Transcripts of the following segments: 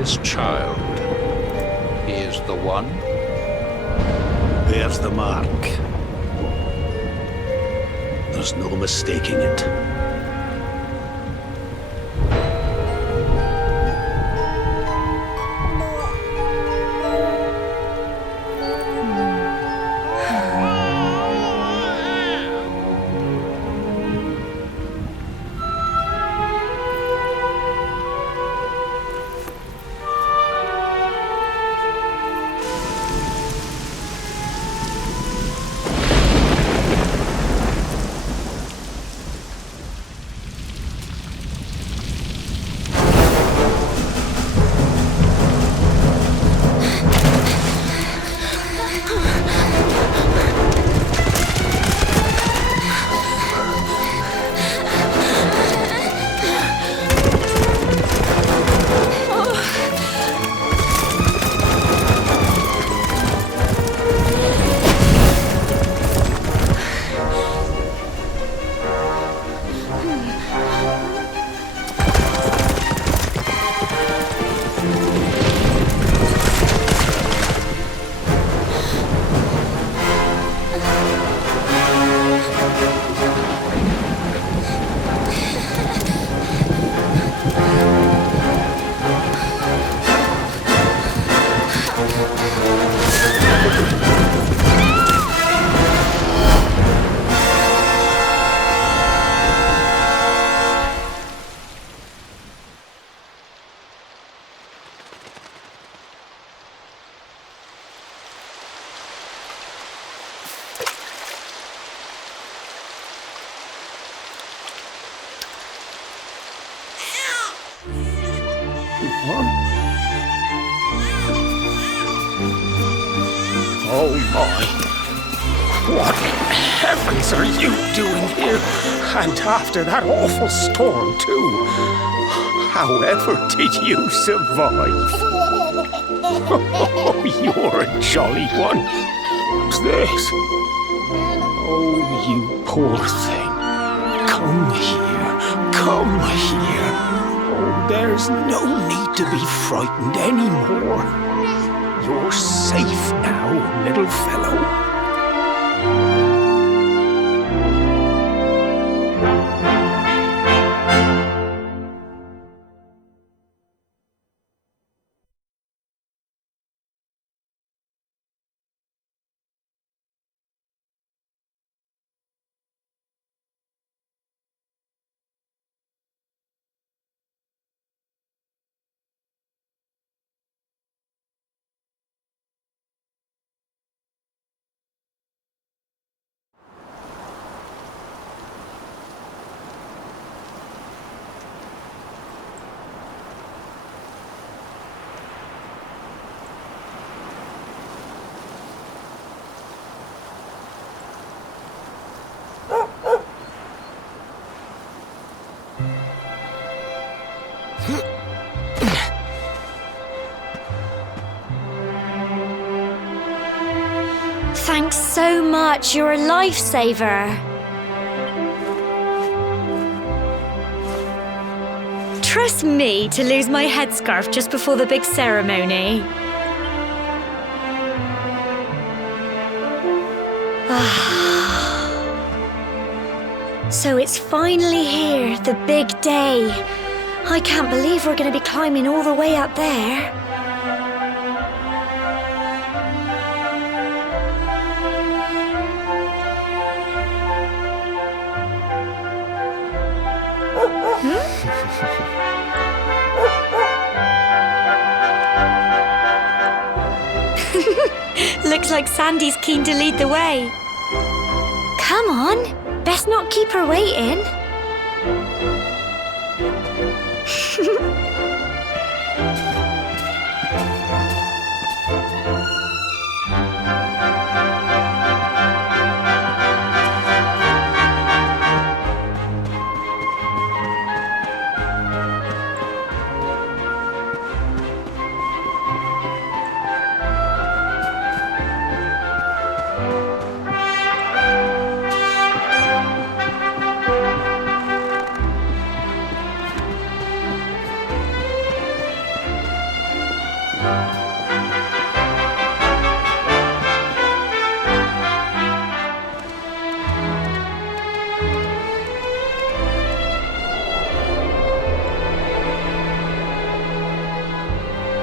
This child, he is the one? There's the mark. There's no mistaking it. Oh my. What in heavens are you doing here? And after that awful storm, too. However did you survive? Oh, you're a jolly one. What's this? Oh, you poor thing. Come here. Come here. Oh, there's no need to be frightened anymore. You're safe now, little fellow. Thanks so much, you're a lifesaver. Trust me to lose my headscarf just before the big ceremony. So it's finally here, the big day. I can't believe we're going to be climbing all the way up there. Looks like Sandy's keen to lead the way. Come on, best not keep her waiting.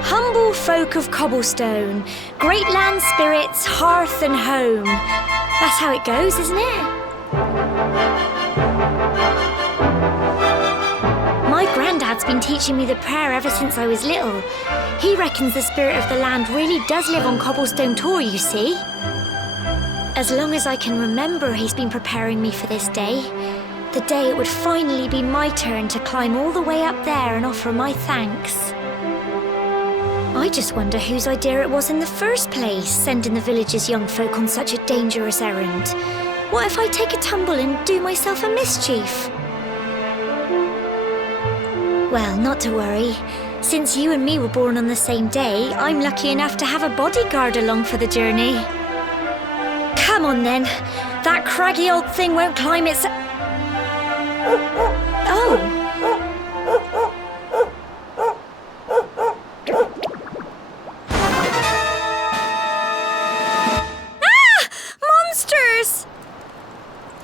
Humble folk of cobblestone, great land spirits, hearth and home. That's how it goes, isn't it? My granddad's been teaching me the prayer ever since I was little. He reckons the spirit of the land really does live on Cobblestone Tor, you see. As long as I can remember, he's been preparing me for this day. The day it would finally be my turn to climb all the way up there and offer my thanks. I just wonder whose idea it was in the first place, sending the village's young folk on such a dangerous errand. What if I take a tumble and do myself a mischief? Well, not to worry. Since you and me were born on the same day, I'm lucky enough to have a bodyguard along for the journey. Come on then. That craggy old thing won't climb its... Oh.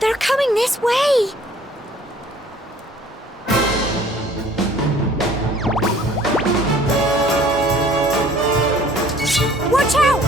They're coming this way! Watch out!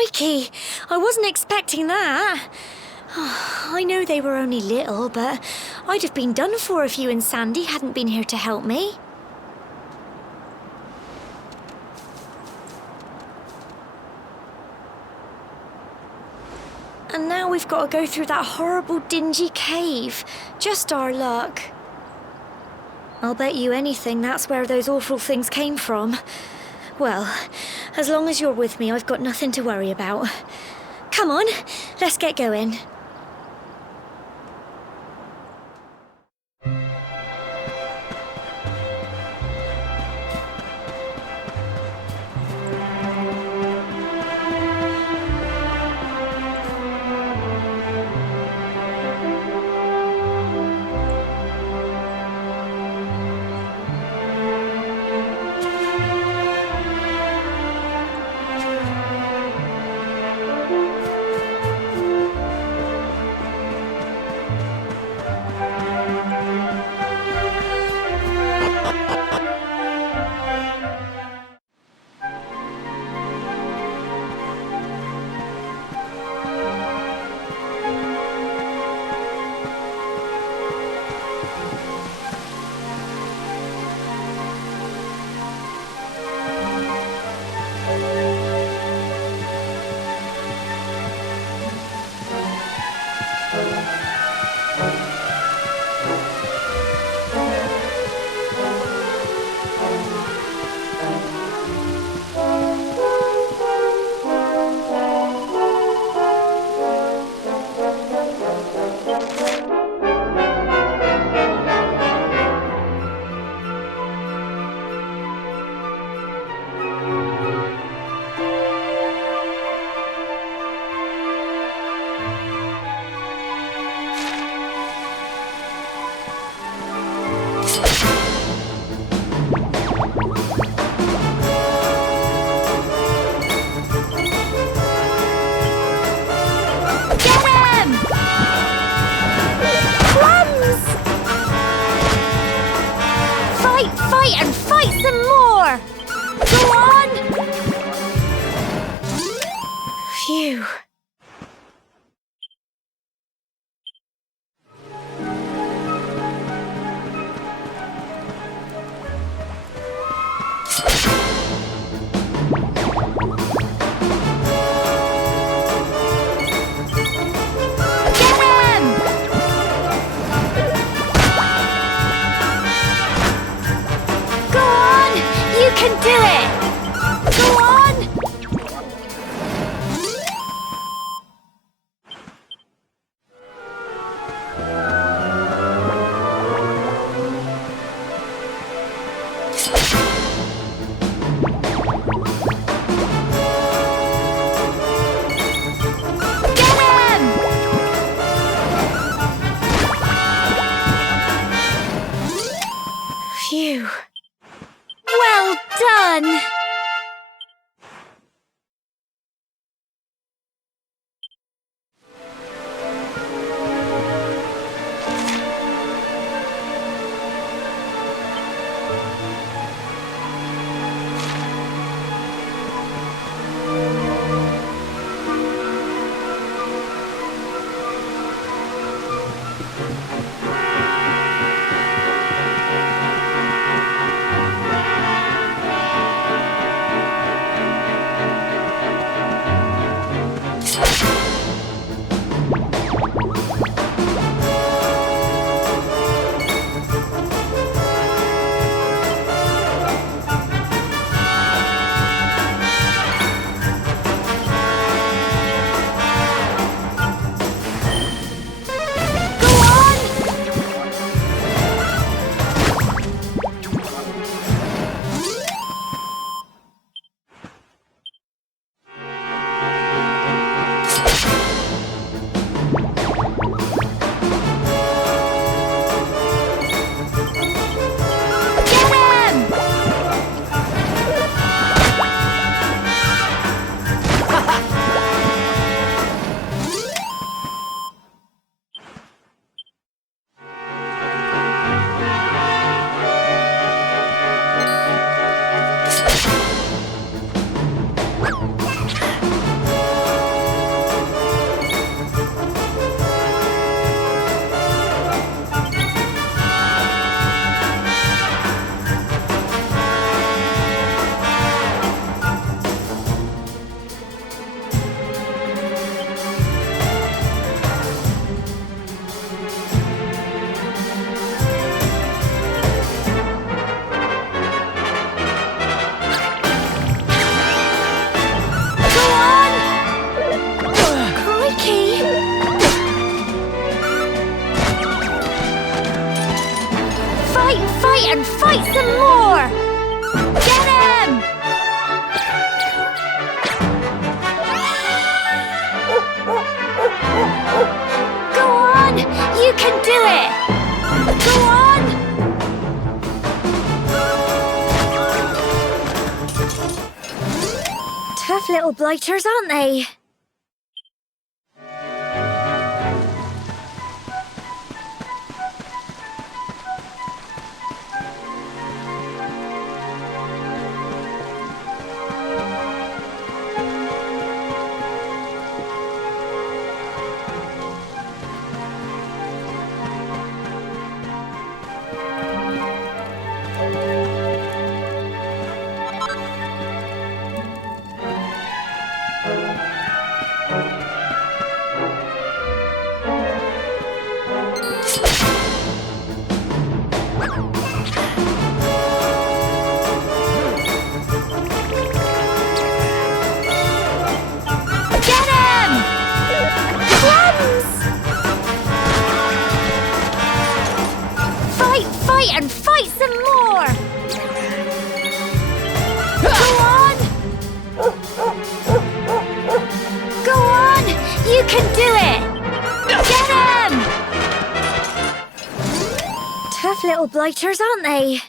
Crikey! I wasn't expecting that. I know they were only little, but I'd have been done for if you and Sandy hadn't been here to help me. And now we've got to go through that horrible dingy cave. Just our luck. I'll bet you anything that's where those awful things came from. Well, as long as you're with me, I've got nothing to worry about. Come on, let's get going. And fight some more! Go on! Phew. You can do it! Go on! Phew. Well done! some more! Get him! Go on! You can do it! Go on! Tough little blighters, aren't they? And fight some more! Go on! Go on! You can do it! Get him! Tough little blighters, aren't they?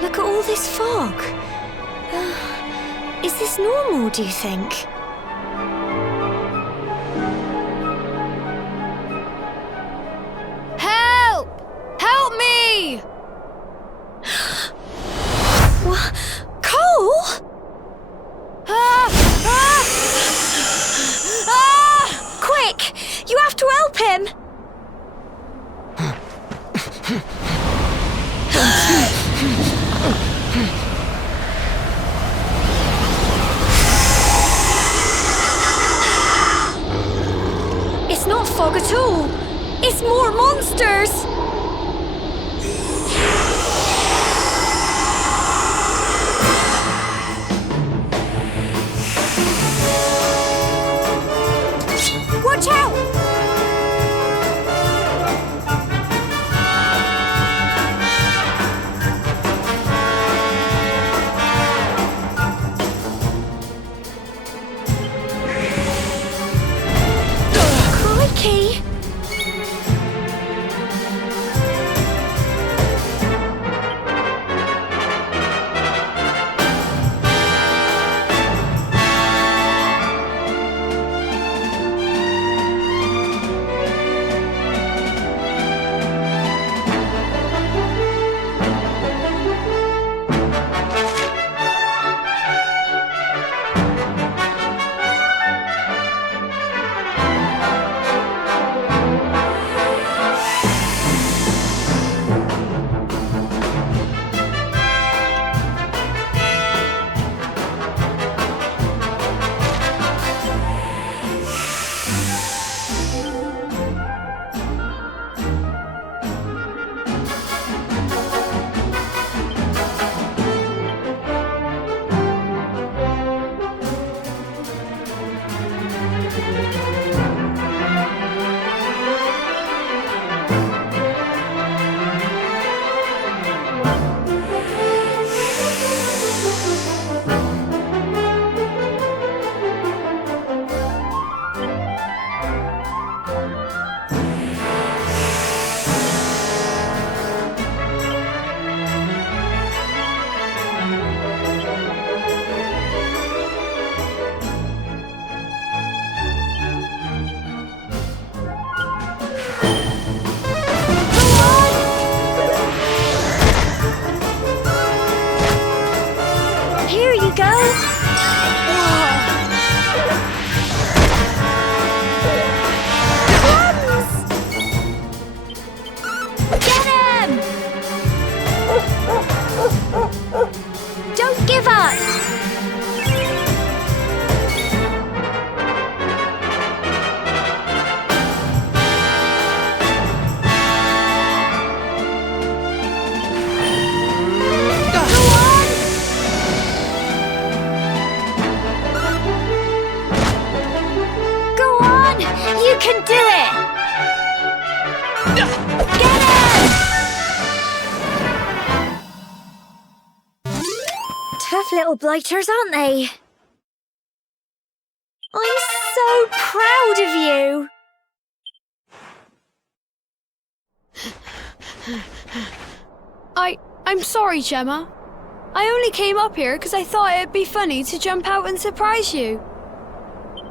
Look at all this fog. Is this normal, do you think? Help! Help me! What? Cole? Quick! You have to help him! It's not fog at all. It's more monsters. Watch out! can do it! Get him! Tough little blighters, aren't they? I'm so proud of you! I'm sorry, Gemma. I only came up here because I thought it'd be funny to jump out and surprise you.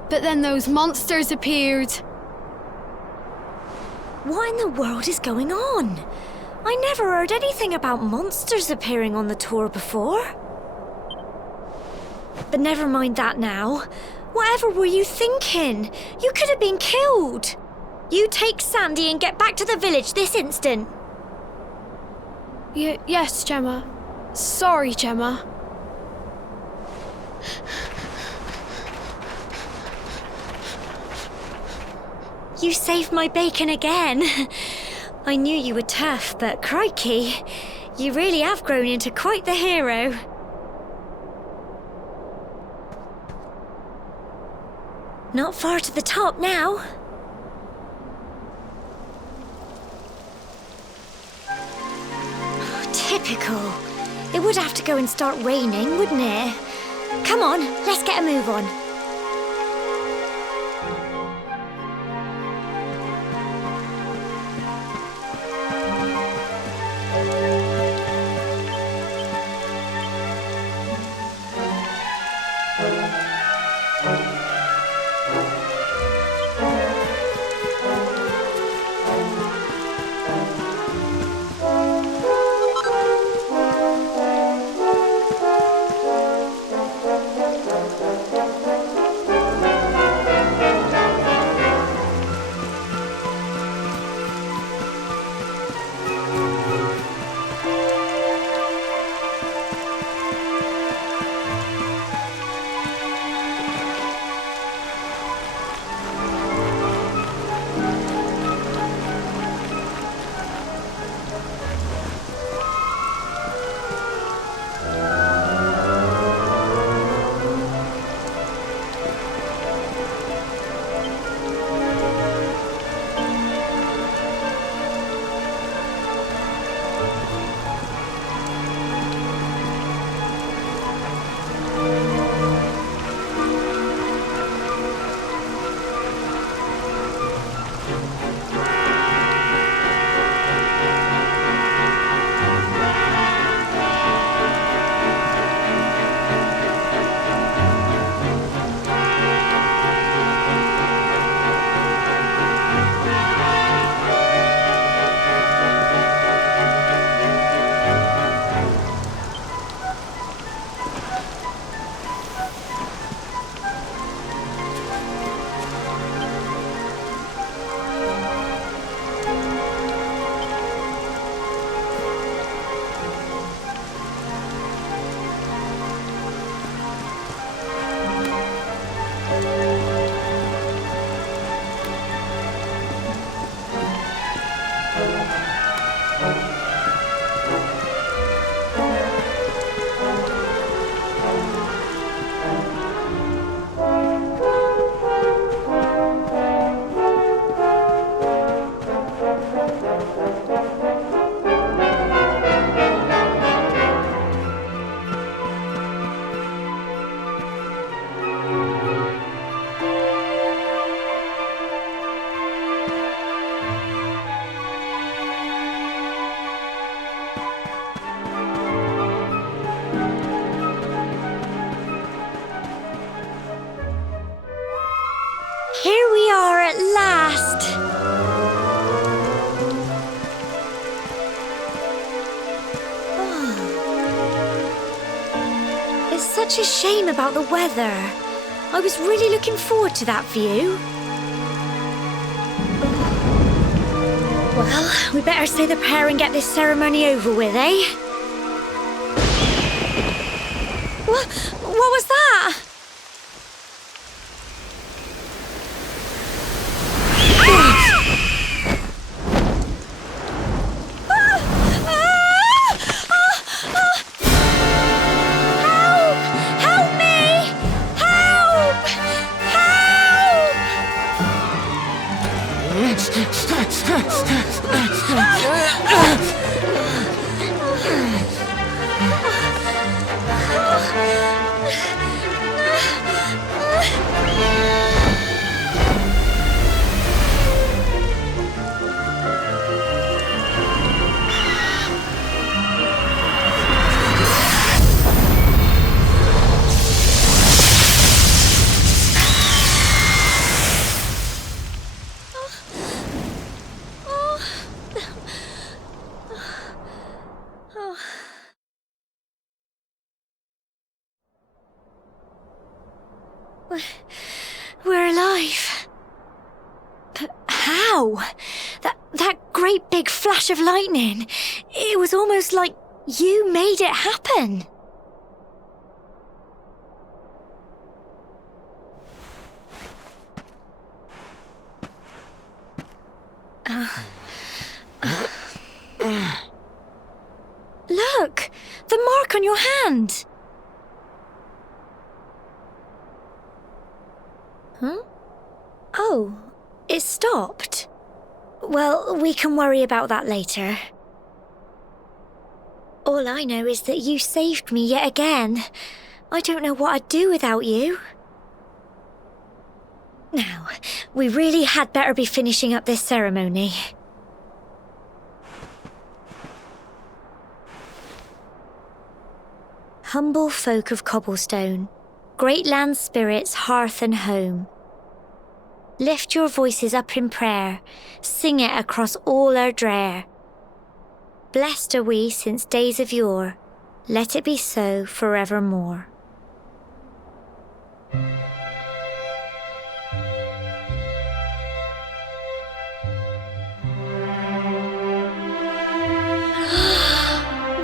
But then those monsters appeared. What in the world is going on? I never heard anything about monsters appearing on the tour before. But never mind that now. Whatever were you thinking? You could have been killed. You take Sandy and get back to the village this instant. Yes, Gemma. Sorry, Gemma. You saved my bacon again. I knew you were tough, but crikey, you really have grown into quite the hero. Not far to the top now. Typical. It would have to go and start raining, wouldn't it? Come on, let's get a move on. Here we are at last. Oh. It's such a shame about the weather. I was really looking forward to that view. Well, we better say the prayer and get this ceremony over with, eh? What was that? We're alive. But how? That great big flash of lightning. It was almost like you made it happen. Look! The mark on your hand! Huh? Oh, it stopped. Well, we can worry about that later. All I know is that you saved me yet again. I don't know what I'd do without you. Now, we really had better be finishing up this ceremony. Humble folk of cobblestone, great land spirits, hearth and home. Lift your voices up in prayer, sing it across all our drear. Blessed are we since days of yore, let it be so forevermore.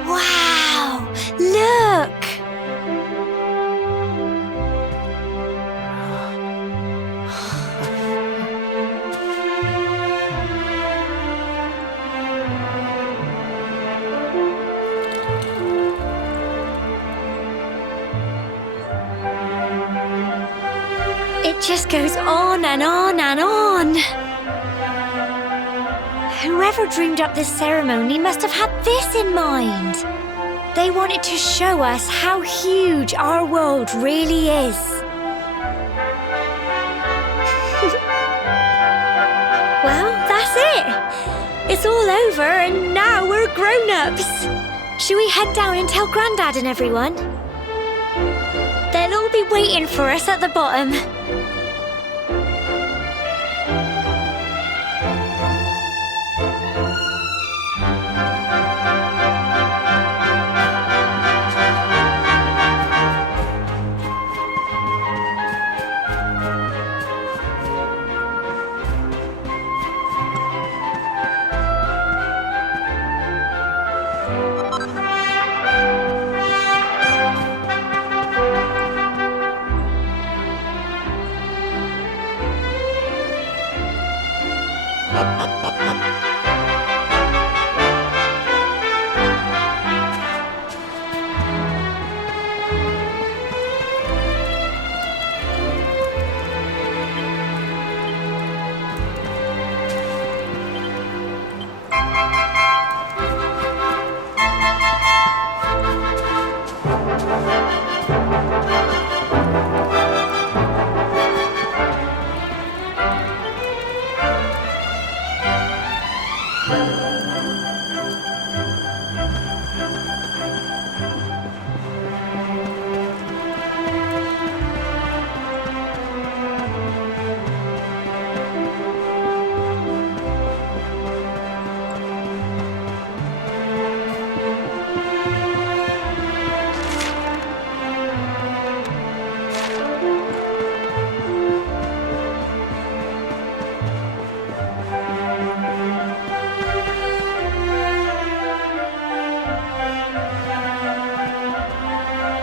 Wow! Look! It just goes on and on and on. Whoever dreamed up this ceremony must have had this in mind. They wanted to show us how huge our world really is. Well, that's it. It's all over and now we're grown-ups. Should we head down and tell Grandad and everyone? They'll all be waiting for us at the bottom.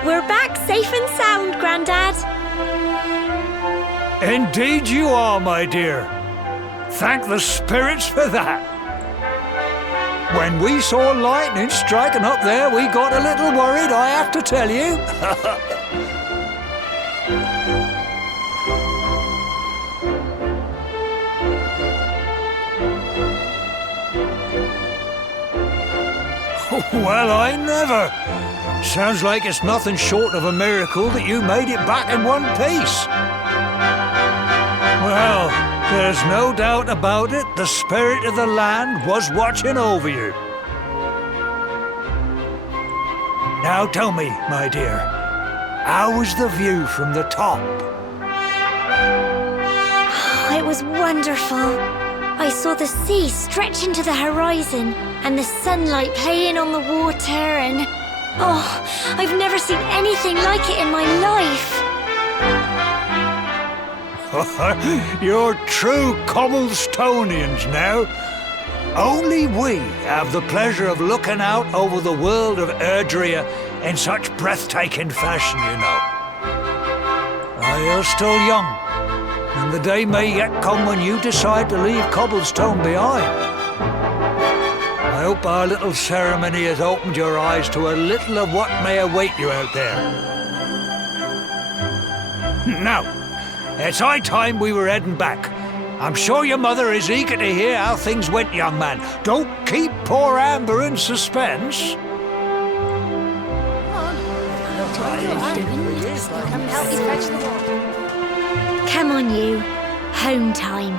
We're back safe and sound, Grandad. Indeed you are, my dear. Thank the spirits for that. When we saw lightning striking up there, we got a little worried, I have to tell you. Well, I never. Sounds like it's nothing short of a miracle that you made it back in one piece. Well, there's no doubt about it, the spirit of the land was watching over you. Now tell me, my dear, how was the view from the top? It was wonderful. I saw the sea stretch into the horizon and the sunlight playing on the water and... Oh, I've never seen anything like it in my life. You're true Cobblestonians now. Only we have the pleasure of looking out over the world of Erdrea in such breathtaking fashion, you know. You're still young, and the day may yet come when you decide to leave Cobblestone behind. I hope our little ceremony has opened your eyes to a little of what may await you out there. Now, it's high time we were heading back. I'm sure your mother is eager to hear how things went, young man. Don't keep poor Amber in suspense. Come on, you. Home time.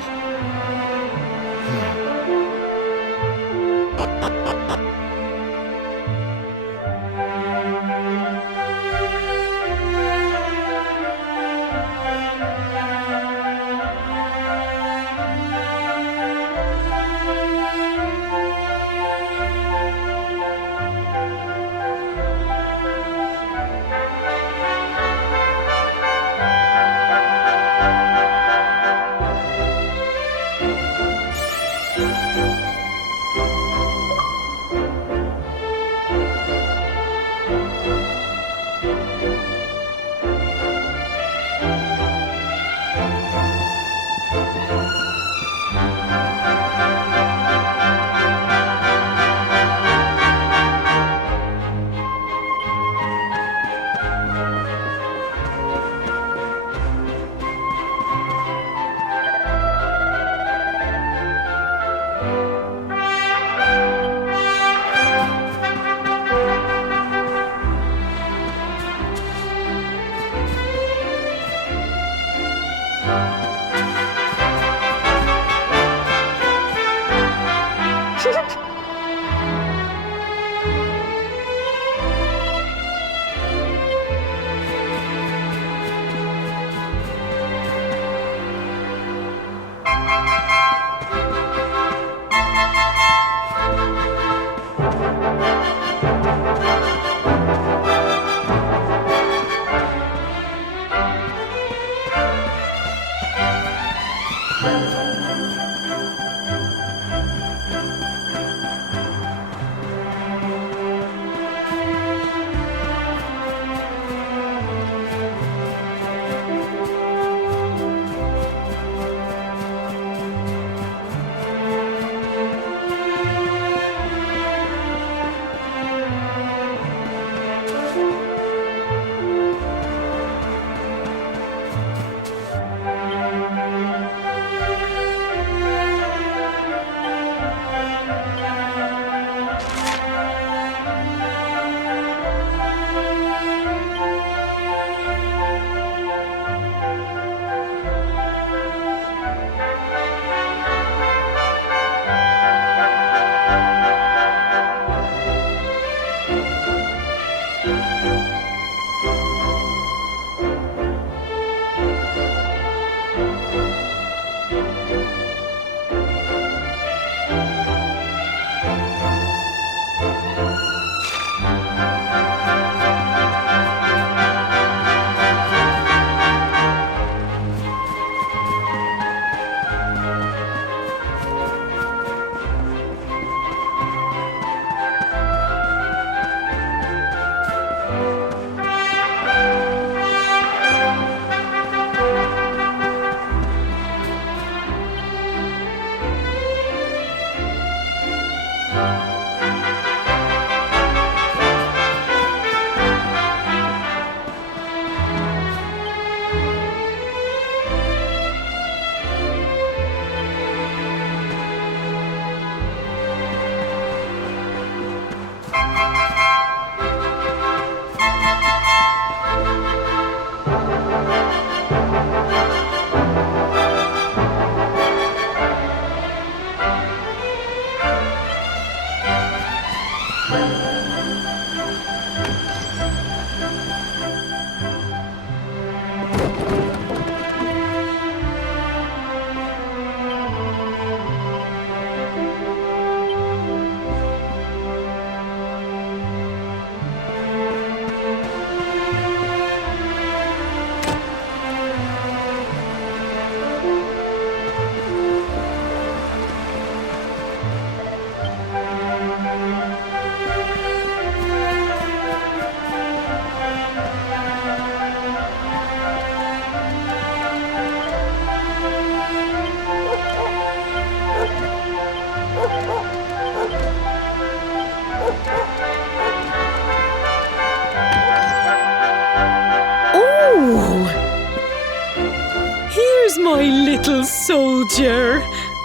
there's my little soldier.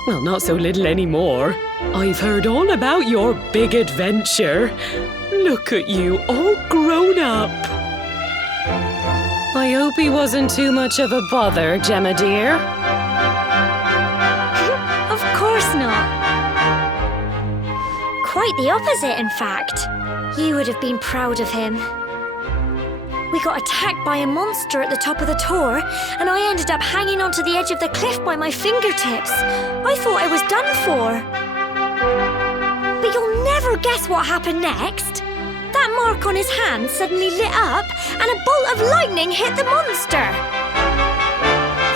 Well, not so little anymore. I've heard all about your big adventure. Look at you, all grown up. I hope he wasn't too much of a bother, Gemma dear. Of course not. Quite the opposite, in fact. You would have been proud of him. We got attacked by a monster at the top of the tor, and I ended up hanging onto the edge of the cliff by my fingertips. I thought I was done for. But you'll never guess what happened next. That mark on his hand suddenly lit up, and a bolt of lightning hit the monster.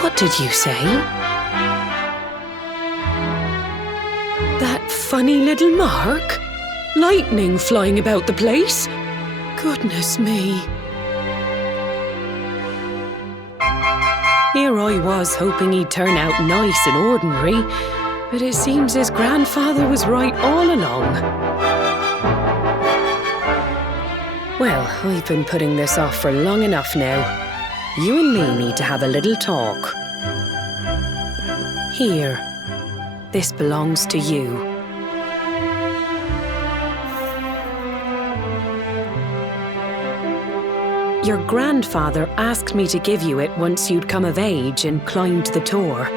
What did you say? That funny little mark? Lightning flying about the place? Goodness me. Here I was hoping he'd turn out nice and ordinary, but it seems his grandfather was right all along. Well, I've been putting this off for long enough now. You and me need to have a little talk. Here, this belongs to you. Your grandfather asked me to give you it once you'd come of age and climbed the tor.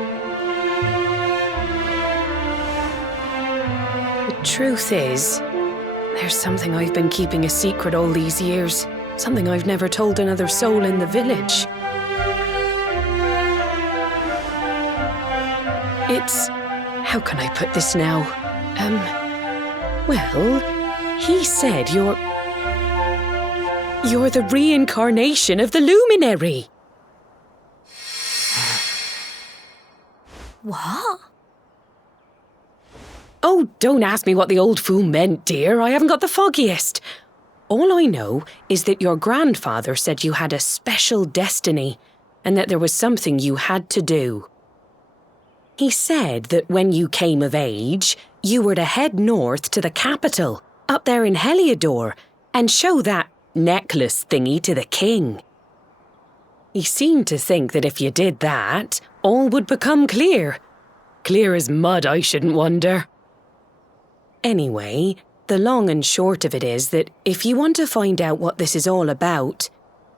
The truth is, there's something I've been keeping a secret all these years. Something I've never told another soul in the village. It's... how can I put this now? Well, he said you're the reincarnation of the luminary. What? Oh, don't ask me what the old fool meant, dear. I haven't got the foggiest. All I know is that your grandfather said you had a special destiny and that there was something you had to do. He said that when you came of age, you were to head north to the capital, up there in Heliodor, and show that necklace thingy to the king. He seemed to think that if you did that, all would become clear. Clear as mud, I shouldn't wonder. Anyway, the long and short of it is that if you want to find out what this is all about,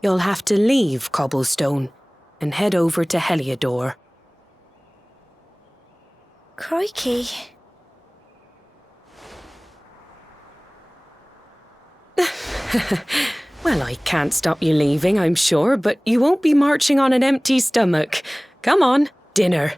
you'll have to leave Cobblestone and head over to Heliodor. Crikey. Well, I can't stop you leaving, I'm sure, but you won't be marching on an empty stomach. Come on, dinner.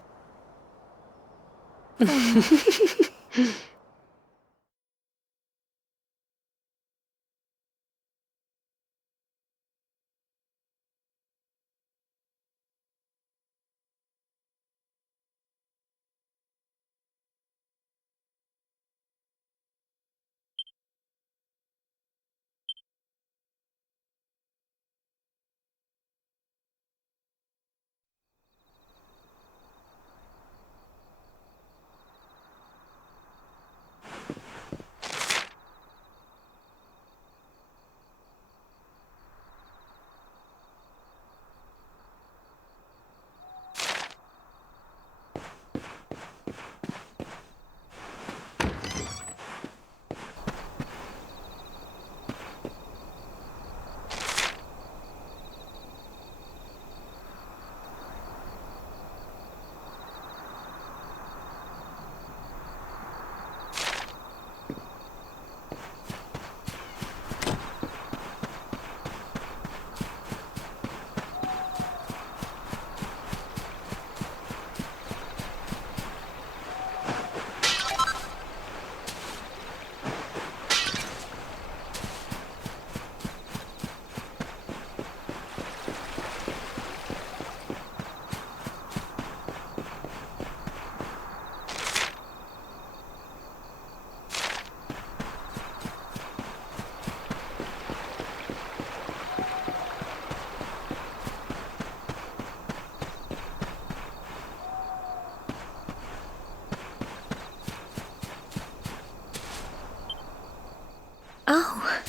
Oh,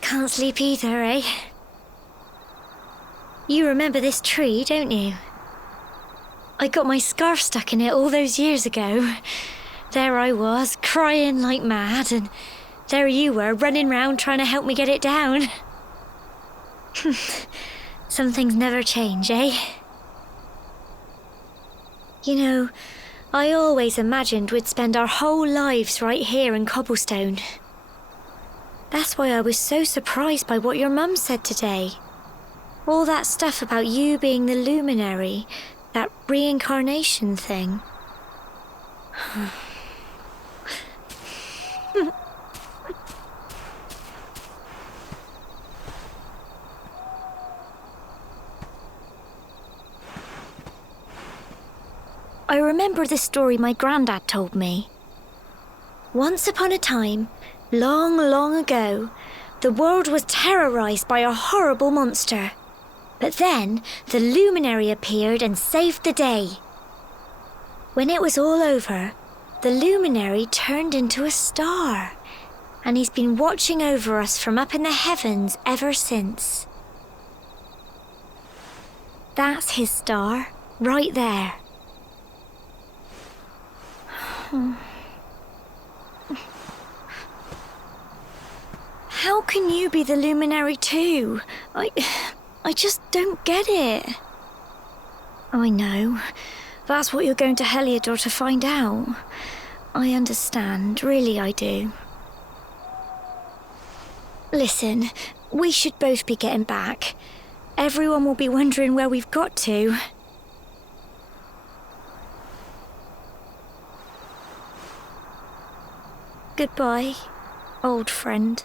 can't sleep either, eh? You remember this tree, don't you? I got my scarf stuck in it all those years ago. There I was, crying like mad, and there you were, running round trying to help me get it down. Some things never change, eh? You know, I always imagined we'd spend our whole lives right here in Cobblestone. That's why I was so surprised by what your mum said today. All that stuff about you being the luminary, that reincarnation thing. I remember the story my granddad told me. Once upon a time, long, long ago, the world was terrorized by a horrible monster. But then, the luminary appeared and saved the day. When it was all over, the luminary turned into a star, and he's been watching over us from up in the heavens ever since. That's his star, right there. How can you be the luminary too? I just don't get it. I know. That's what you're going to Heliodor to find out. I understand, really I do. Listen, we should both be getting back. Everyone will be wondering where we've got to. Goodbye, old friend.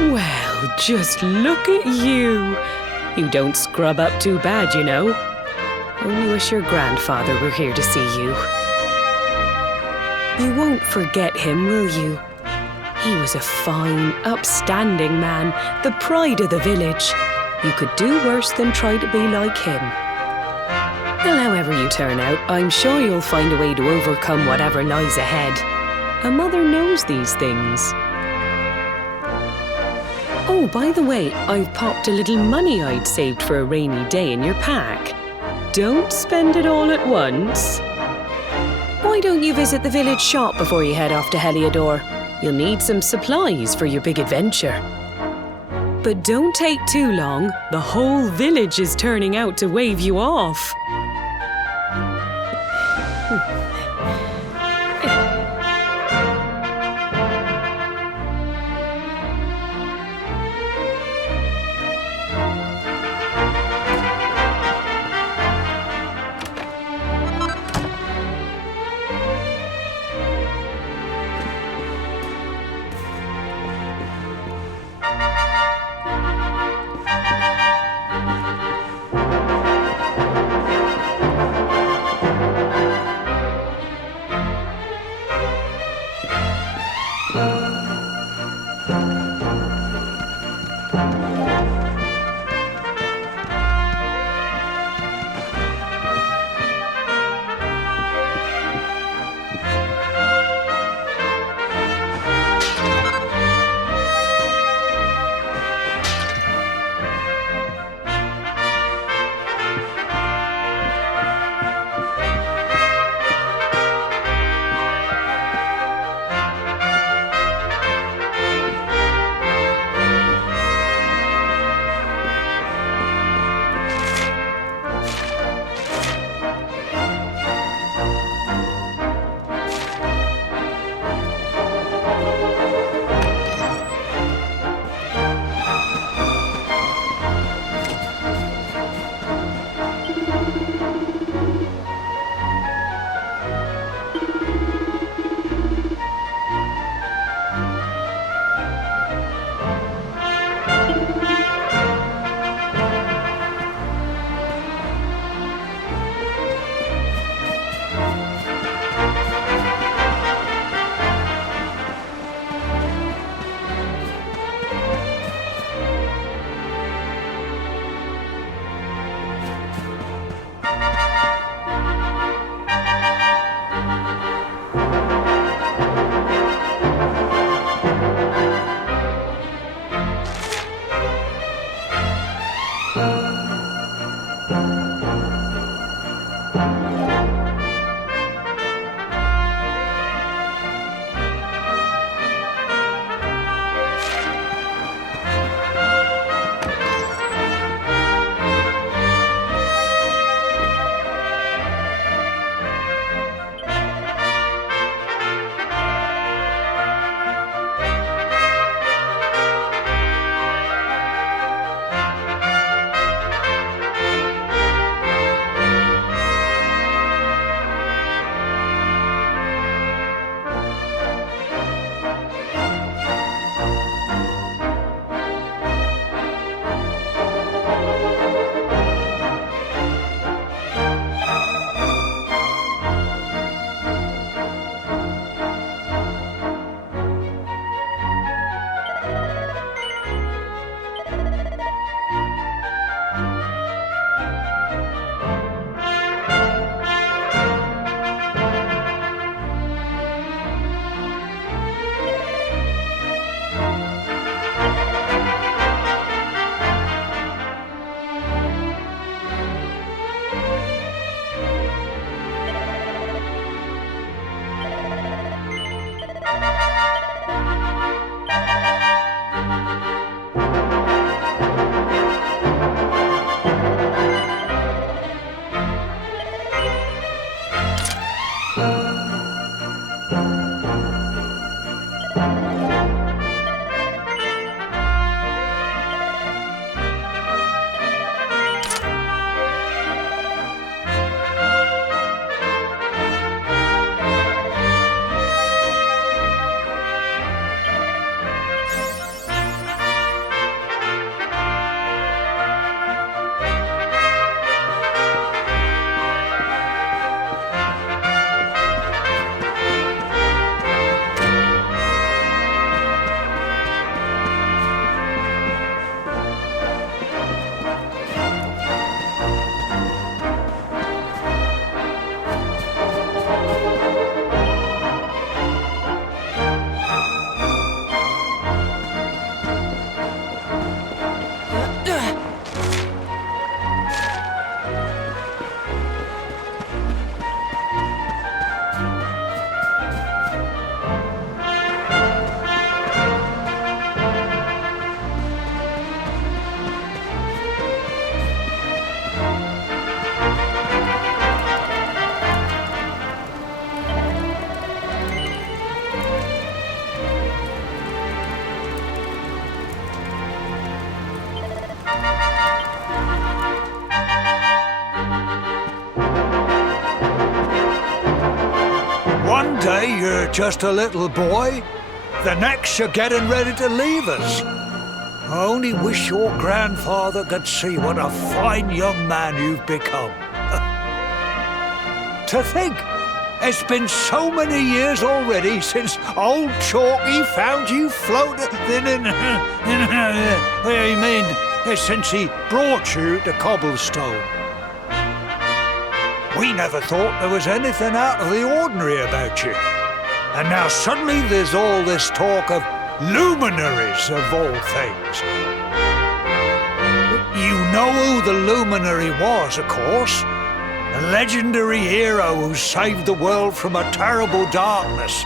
Well, just look at you. You don't scrub up too bad, you know. Only wish your grandfather were here to see you. You won't forget him, will you? He was a fine, upstanding man, the pride of the village. You could do worse than try to be like him. Well, however you turn out, I'm sure you'll find a way to overcome whatever lies ahead. A mother knows these things. Oh, by the way, I've popped a little money I'd saved for a rainy day in your pack. Don't spend it all at once. Why don't you visit the village shop before you head off to Heliodor? You'll need some supplies for your big adventure. But don't take too long. The whole village is turning out to wave you off. you're just a little boy, the next you're getting ready to leave us. I only wish your grandfather could see what a fine young man you've become. To think, it's been so many years already since old Chalky found you floating since he brought you to Cobblestone. We never thought there was anything out of the ordinary about you. And now suddenly there's all this talk of luminaries of all things. You know who the luminary was, of course. A legendary hero who saved the world from a terrible darkness.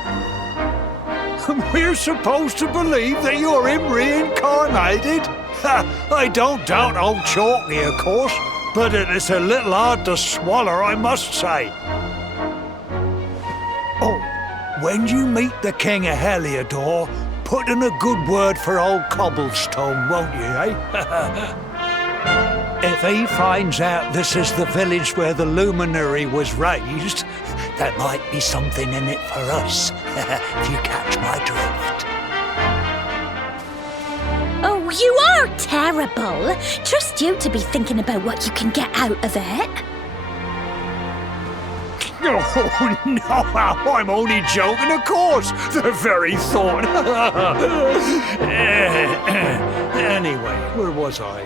And we're supposed to believe that you're him reincarnated? I don't doubt old Chalky, of course, but it's a little hard to swallow, I must say. Oh, when you meet the King of Heliodor, put in a good word for old Cobblestone, won't you, eh? If he finds out this is the village where the luminary was raised, there might be something in it for us, if you catch my drift. Oh, you are terrible. Trust you to be thinking about what you can get out of it. Oh, no, I'm only joking, of course. The very thought. Anyway, where was I?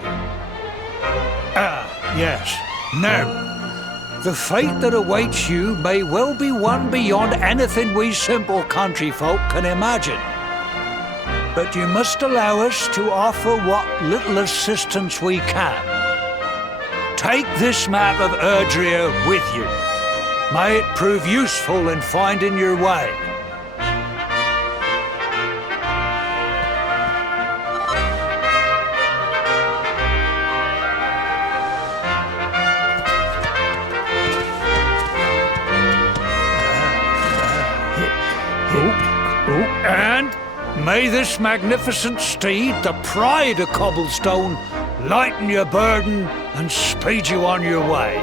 Yes. Now, the fate that awaits you may well be one beyond anything we simple country folk can imagine. But you must allow us to offer what little assistance we can. Take this map of Erdrea with you. May it prove useful in finding your way. And may this magnificent steed, the pride of Cobblestone, lighten your burden and speed you on your way.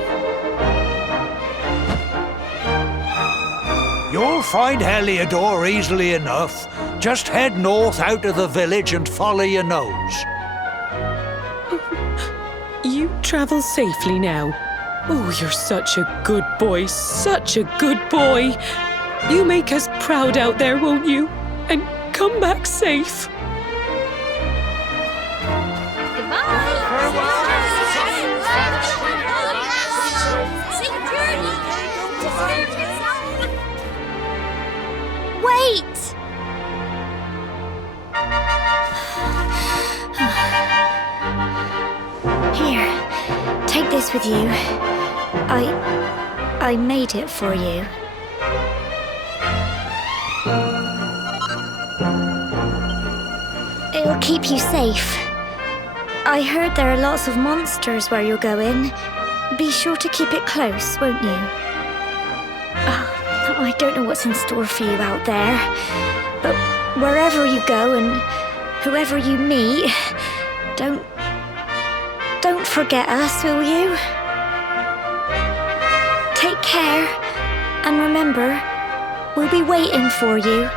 You'll find Heliodor easily enough. Just head north out of the village and follow your nose. You travel safely now. Oh, you're such a good boy, such a good boy. You make us proud out there, won't you? And come back safe. Wait! Here, take this with you. I made it for you. It'll keep you safe. I heard there are lots of monsters where you're going. Be sure to keep it close, won't you? Oh, I don't know what's in store for you out there, but wherever you go and whoever you meet, don't forget us, will you? Take care, and remember, we'll be waiting for you.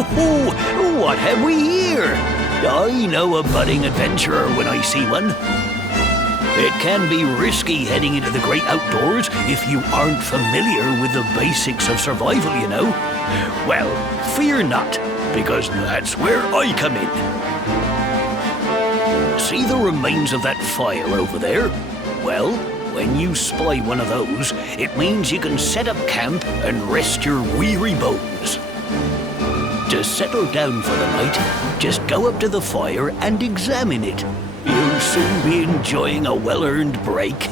What have we here? I know a budding adventurer when I see one. It can be risky heading into the great outdoors if you aren't familiar with the basics of survival, you know. Well, fear not, because that's where I come in. See the remains of that fire over there? Well, when you spy one of those, it means you can set up camp and rest your weary bones. To settle down for the night, just go up to the fire and examine it. You'll soon be enjoying a well-earned break.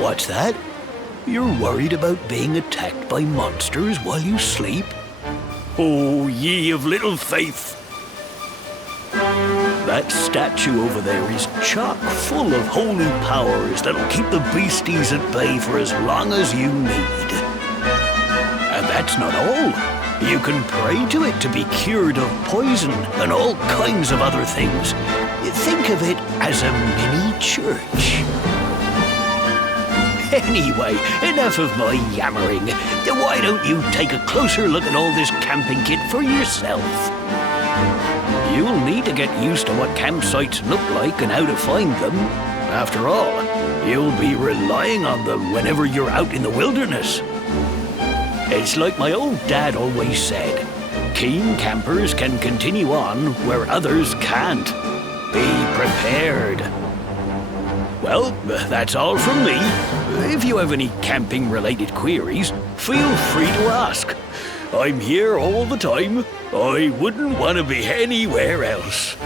What's that? You're worried about being attacked by monsters while you sleep? Oh, ye of little faith! That statue over there is chock full of holy powers that'll keep the beasties at bay for as long as you need. And that's not all. You can pray to it to be cured of poison and all kinds of other things. Think of it as a mini church. Anyway, enough of my yammering. Why don't you take a closer look at all this camping kit for yourself? You'll need to get used to what campsites look like and how to find them. After all, you'll be relying on them whenever you're out in the wilderness. It's like my old dad always said, keen campers can continue on where others can't. Be prepared. Well, that's all from me. If you have any camping-related queries, feel free to ask. I'm here all the time. I wouldn't want to be anywhere else.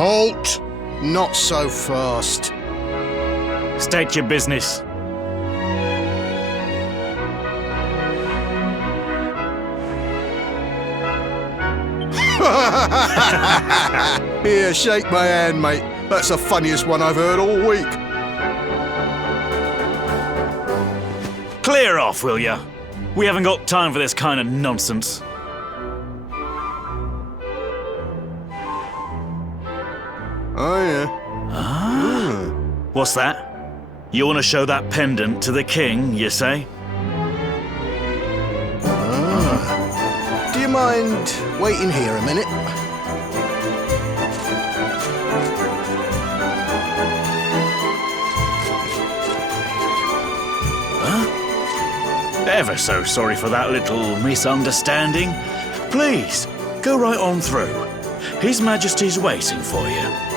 Halt! Not so fast. State your business. Here, shake my hand, mate. That's the funniest one I've heard all week. Clear off, will ya? We haven't got time for this kind of nonsense. Oh, yeah. What's that? You want to show that pendant to the king, you say? Do you mind waiting here a minute? Ever so sorry for that little misunderstanding. Please, go right on through. His Majesty's waiting for you.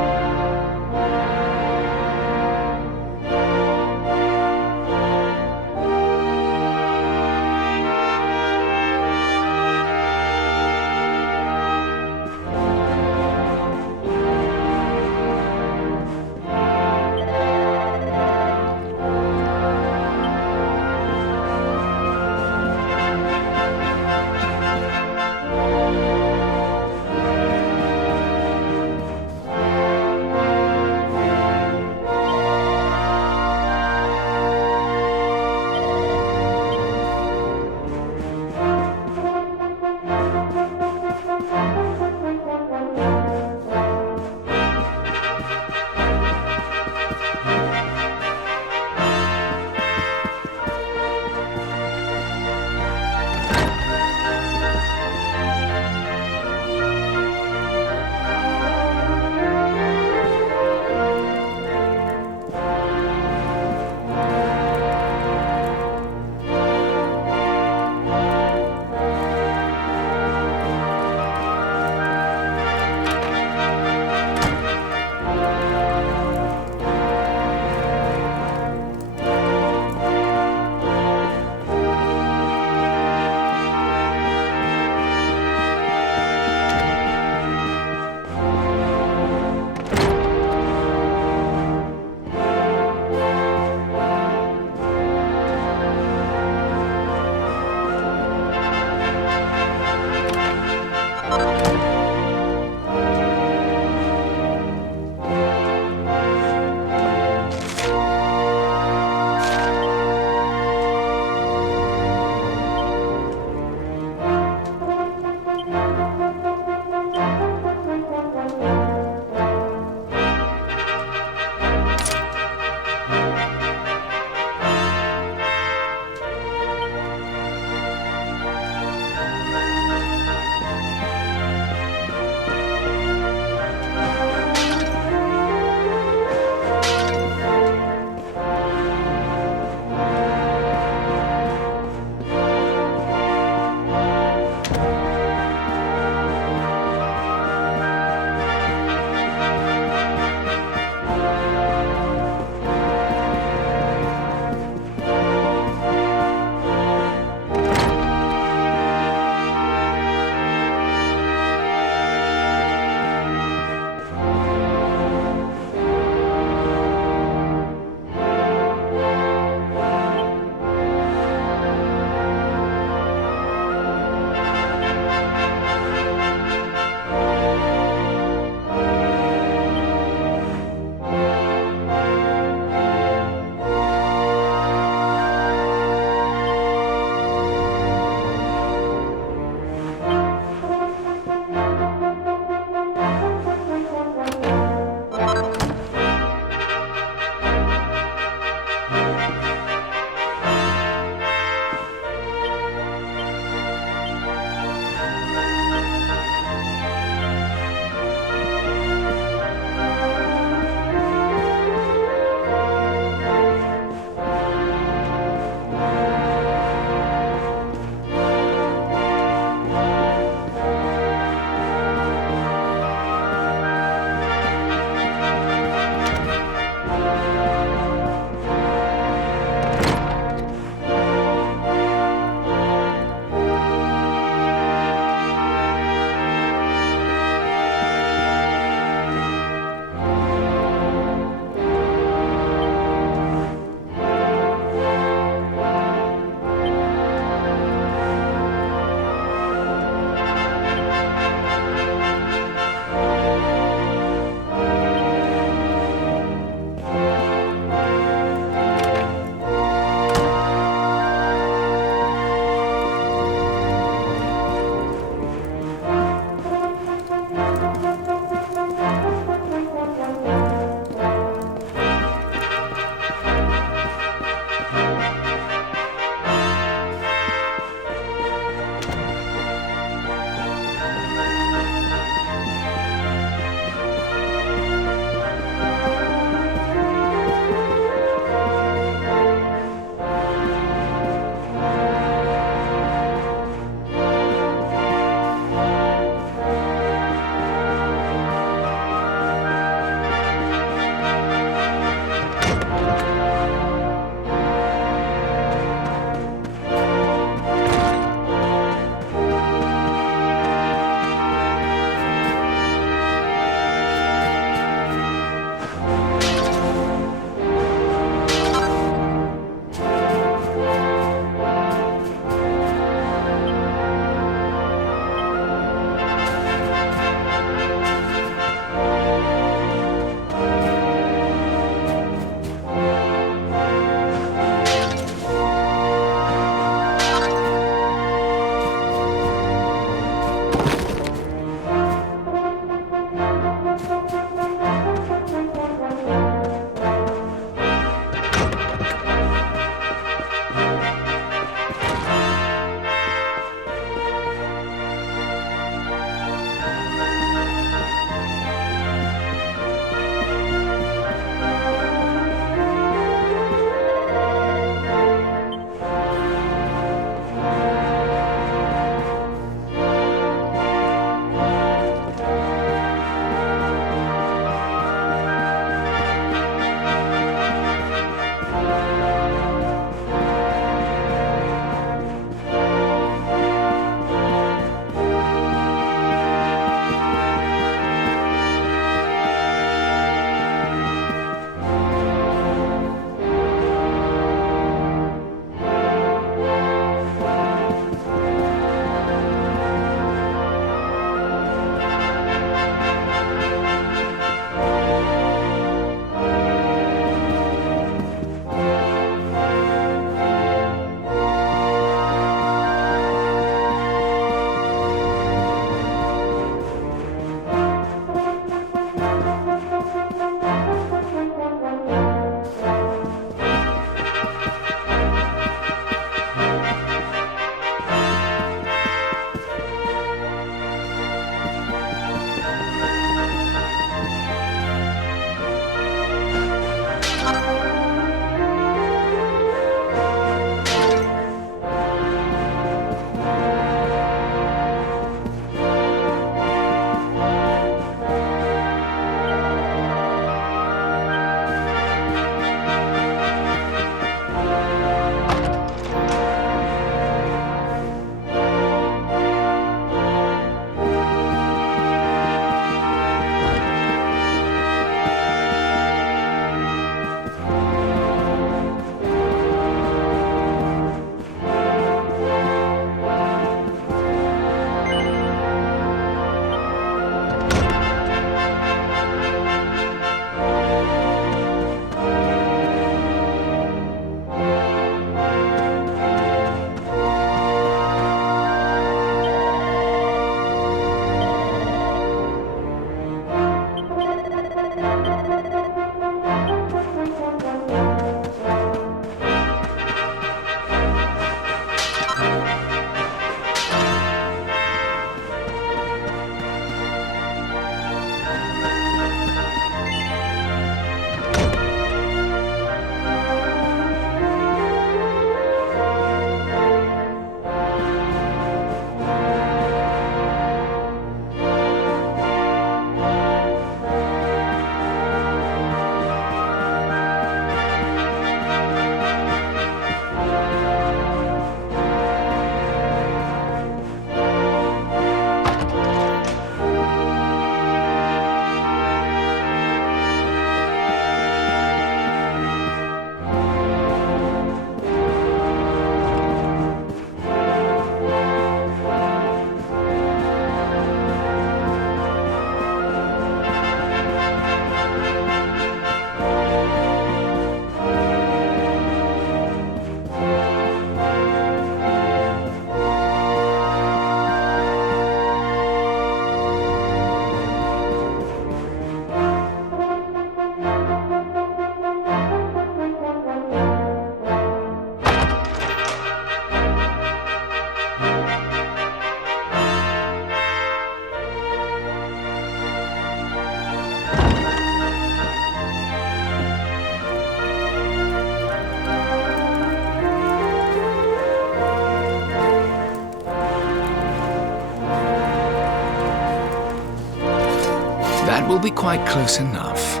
We'll be quite close enough.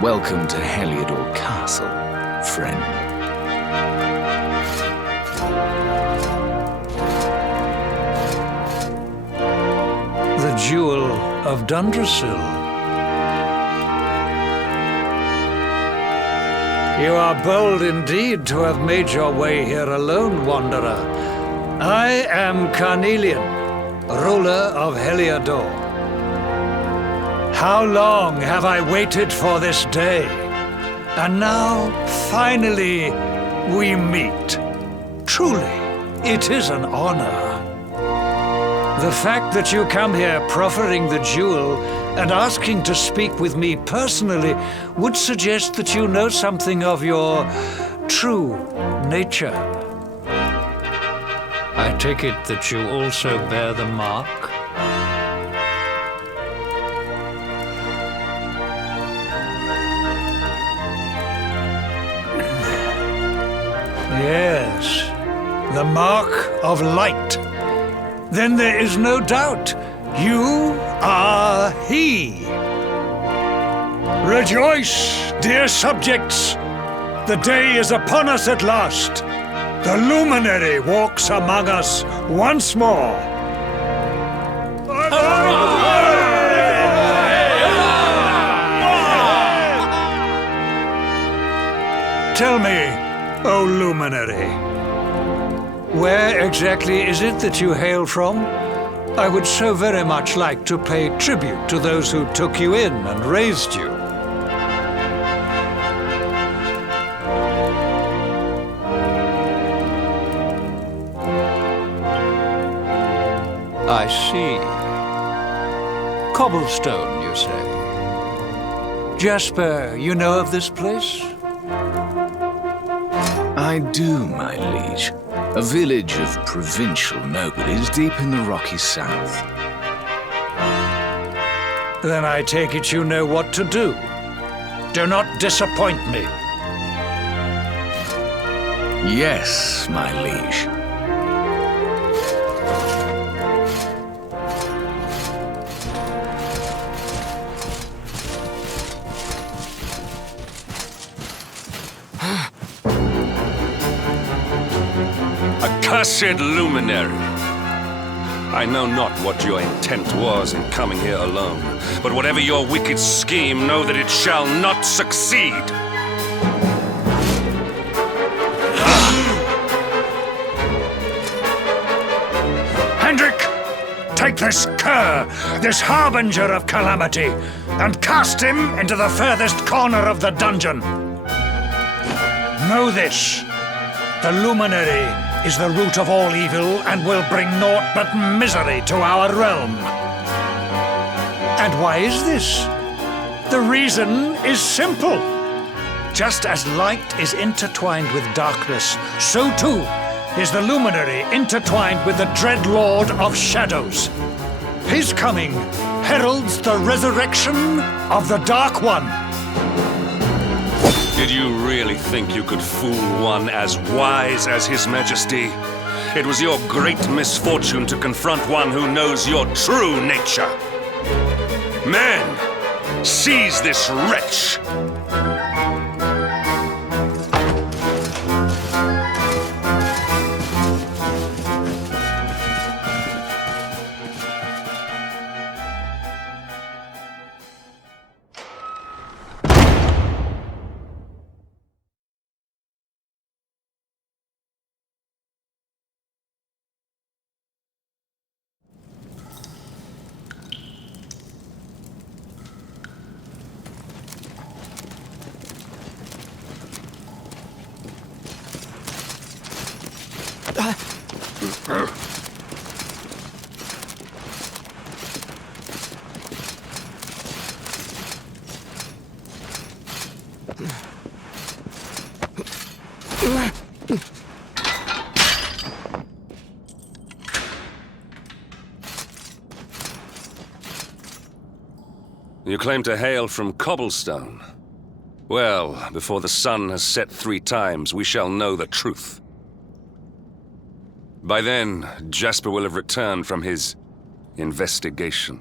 Welcome to Heliodor Castle, friend. The Jewel of Dundrasil. You are bold indeed to have made your way here alone, Wanderer. I am Carnelian, ruler of Heliodor. How long have I waited for this day? And now, finally, we meet. Truly, it is an honor. The fact that you come here proffering the jewel and asking to speak with me personally would suggest that you know something of your true nature. I take it that you also bear the mark? Yes, the mark of light. Then there is no doubt, you are he. Rejoice, dear subjects! The day is upon us at last. The luminary walks among us once more. Tell me, O luminary, where exactly is it that you hail from? I would so very much like to pay tribute to those who took you in and raised you. I see. Cobblestone, you say? Jasper, you know of this place? I do, my liege. A village of provincial nobles deep in the rocky south. Then I take it you know what to do. Do not disappoint me. Yes, my liege. Accursed luminary! I know not what your intent was in coming here alone, but whatever your wicked scheme, know that it shall not succeed! Hendrik! Take this cur, this harbinger of calamity, and cast him into the furthest corner of the dungeon. Know this. The luminary is the root of all evil and will bring naught but misery to our realm. And why is this? The reason is simple. Just as light is intertwined with darkness, so too is the luminary intertwined with the dread Lord of Shadows. His coming heralds the resurrection of the Dark One. Did you really think you could fool one as wise as His Majesty? It was your great misfortune to confront one who knows your true nature. Men, seize this wretch! You claim to hail from Cobblestone. Well, before the sun has set 3 times, we shall know the truth. By then, Jasper will have returned from his investigation.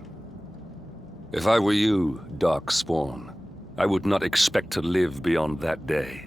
If I were you, Darkspawn, I would not expect to live beyond that day.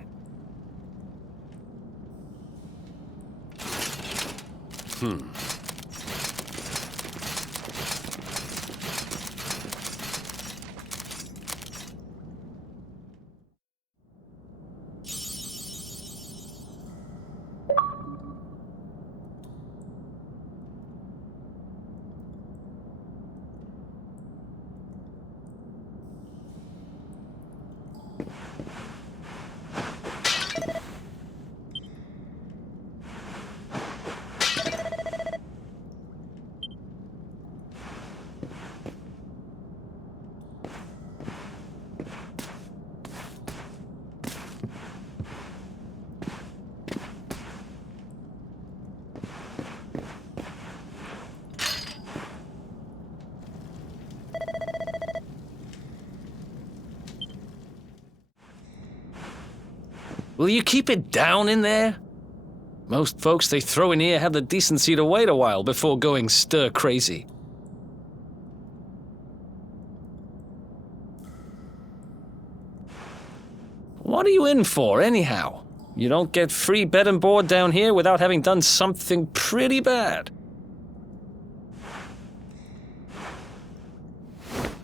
Will you keep it down in there? Most folks they throw in here have the decency to wait a while before going stir crazy. What are you in for, anyhow? You don't get free bed and board down here without having done something pretty bad.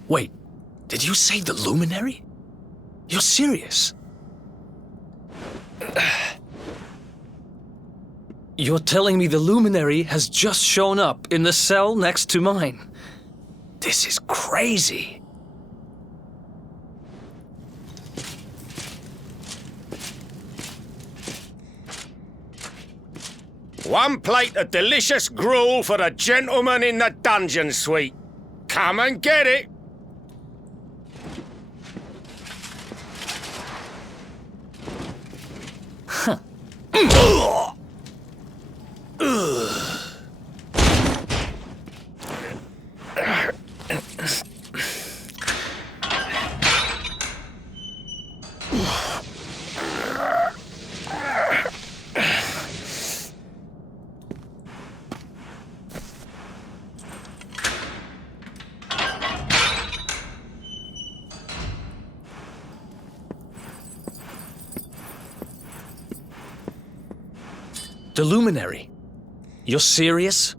Wait, did you say the Luminary? You're serious? You're telling me the Luminary has just shown up in the cell next to mine? This is crazy. One plate of delicious gruel for the gentleman in the dungeon suite. Come and get it. The Luminary? You're serious?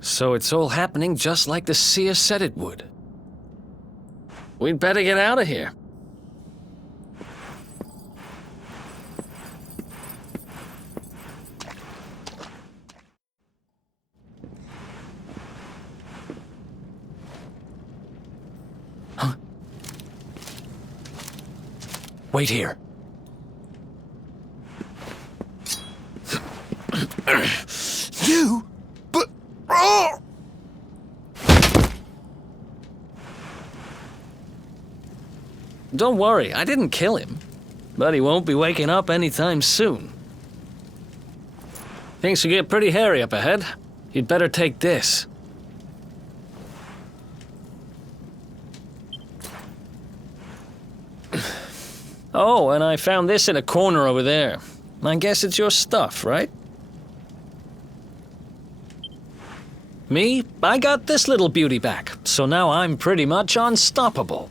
So it's all happening just like the seer said it would. We'd better get out of here. Huh? Wait here. You? But... Oh! Don't worry, I didn't kill him. But he won't be waking up anytime soon. Things will get pretty hairy up ahead. You'd better take this. Oh, and I found this in a corner over there. I guess it's your stuff, right? Me? I got this little beauty back, so now I'm pretty much unstoppable.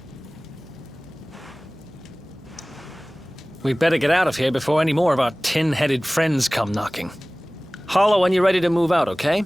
We'd better get out of here before any more of our tin-headed friends come knocking. Holler when you're ready to move out, okay?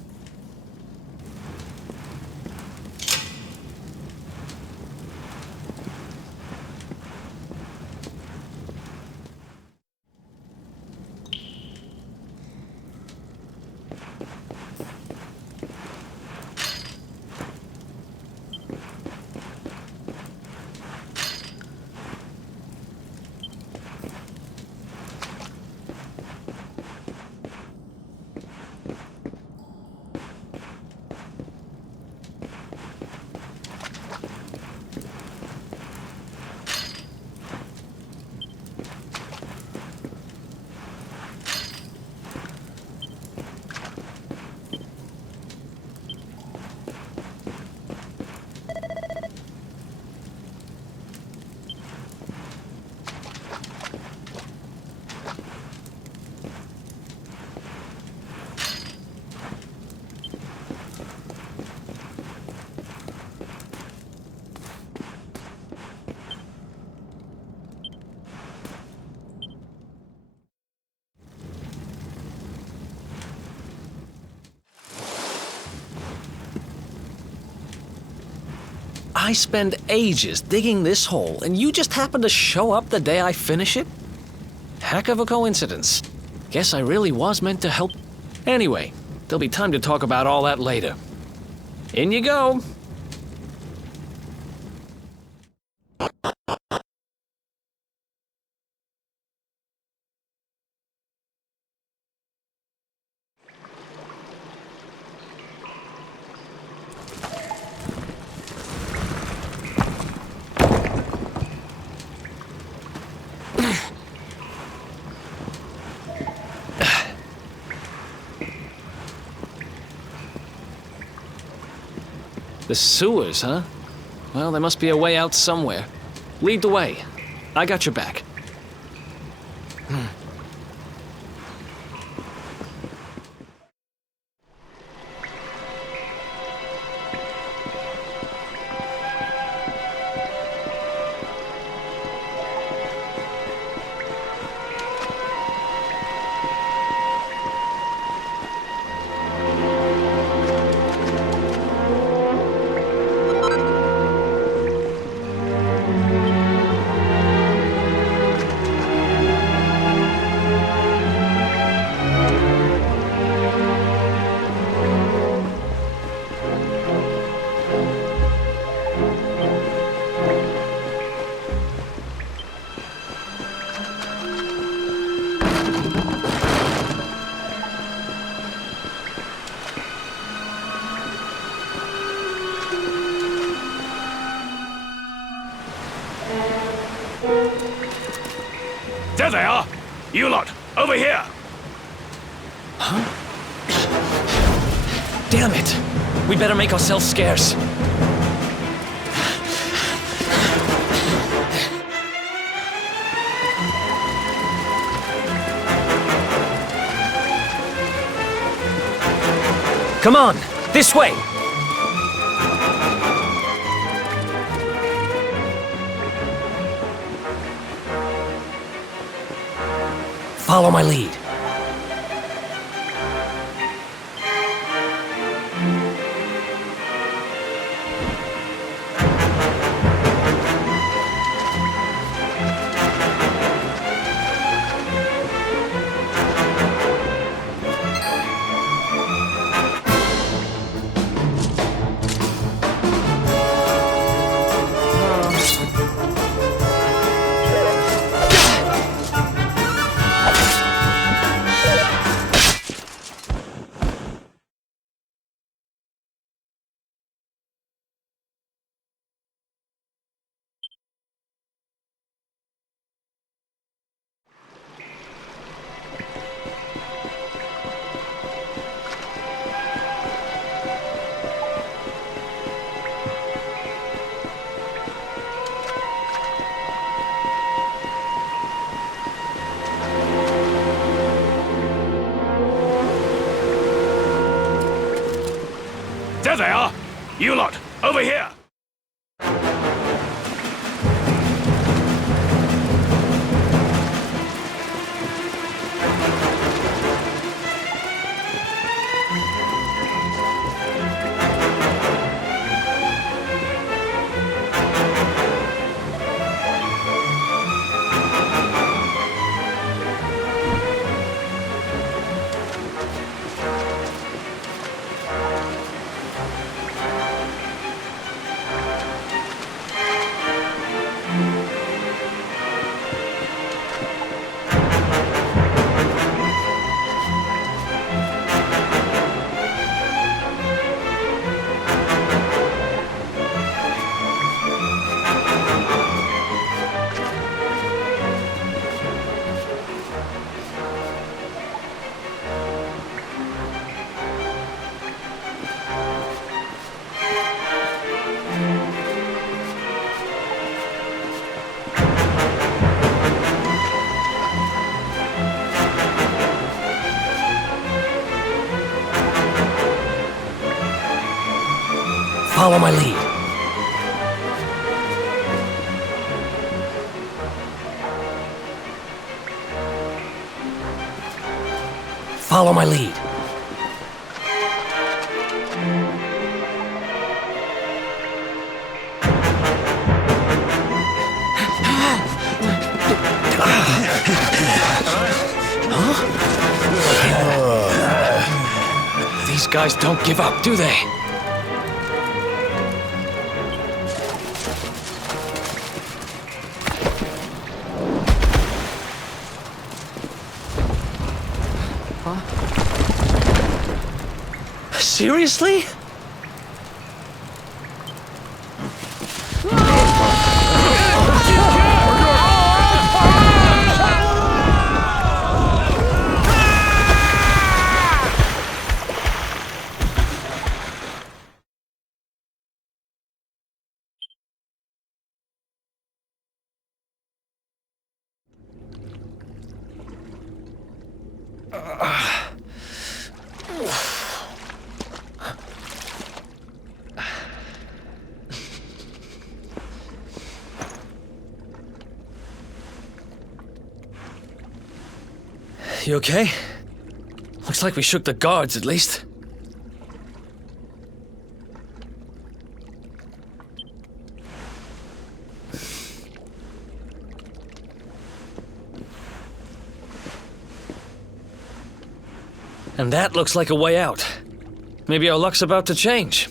I spend ages digging this hole, and you just happen to show up the day I finish it? Heck of a coincidence. Guess I really was meant to help. Anyway, there'll be time to talk about all that later. In you go. The sewers, huh? Well, there must be a way out somewhere. Lead the way. I got your back. There they are! You lot, over here! Huh? Damn it! We better make ourselves scarce. Come on, this way! Follow my lead. There they are! You lot, over here! Follow my lead. Follow my lead. guys don't give up, do they? Seriously? You okay? Looks like we shook the guards, at least. And that looks like a way out. Maybe our luck's about to change.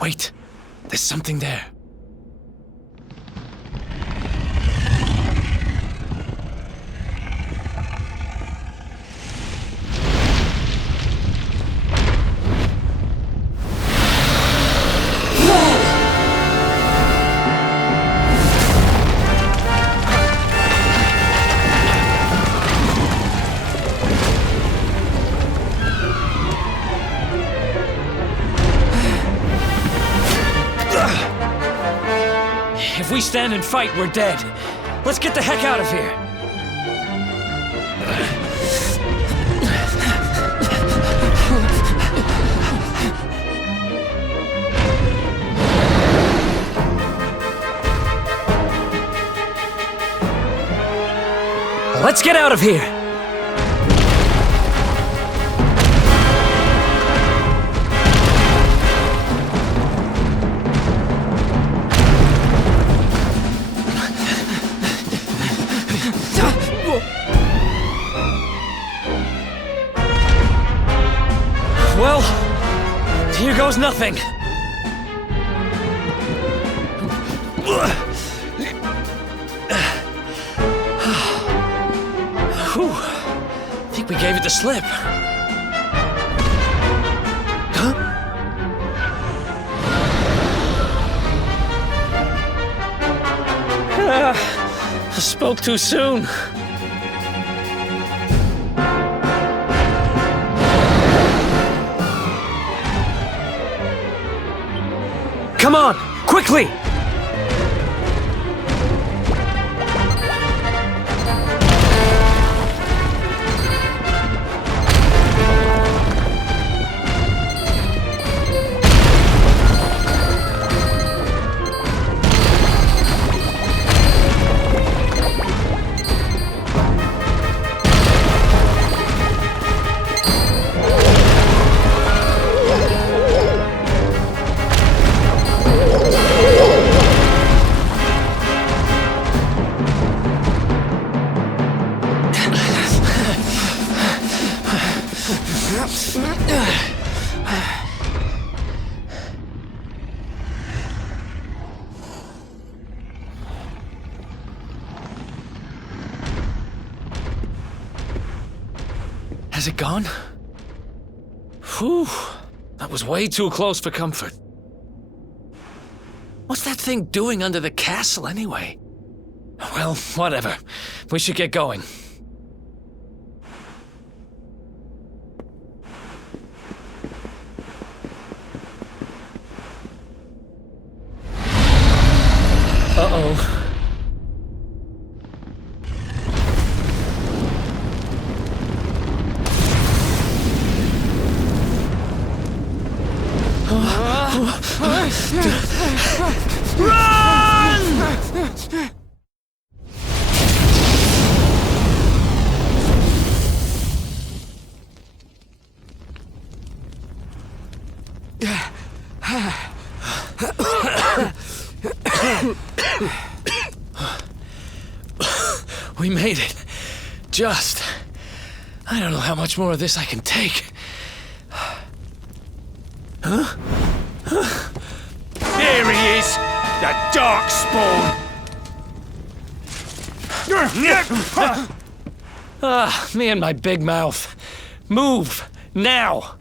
Wait, there's something there. If we stand and fight, we're dead. Let's get the heck out of here. Let's get out of here! Well, here goes nothing. Whew. I think we gave it the slip. Huh? I spoke too soon. Come on, quickly! Has it gone? Whew. That was way too close for comfort. What's that thing doing under the castle, anyway? Well, whatever. We should get going. Uh-oh. We made it. Just. I don't know how much more of this I can take. Huh? There he is! The dark spawn! Ah, me and my big mouth. Move! Now!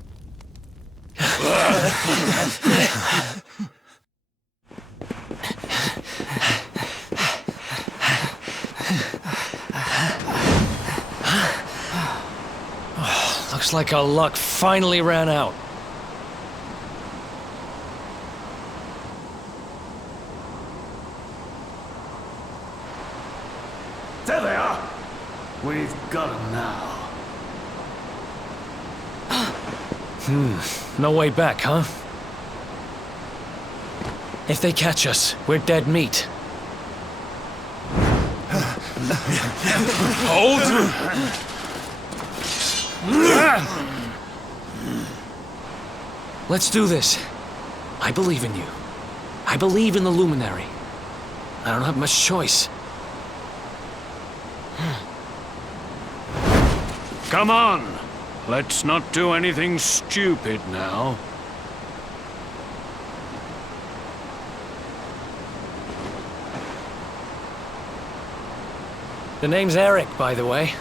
Looks like our luck finally ran out. There they are! We've got them now. No way back, huh? If they catch us, we're dead meat. Hold! Let's do this. I believe in you. I believe in the Luminary. I don't have much choice. Come on! Let's not do anything stupid now. The name's Eric, by the way.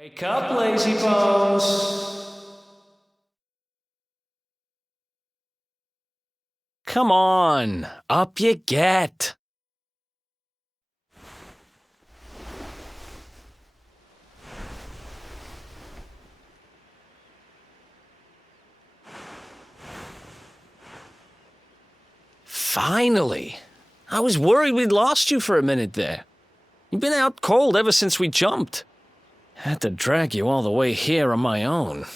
Wake up, lazy bones. Come on, up you get. Finally. I was worried we'd lost you for a minute there. You've been out cold ever since we jumped. Had to drag you all the way here on my own.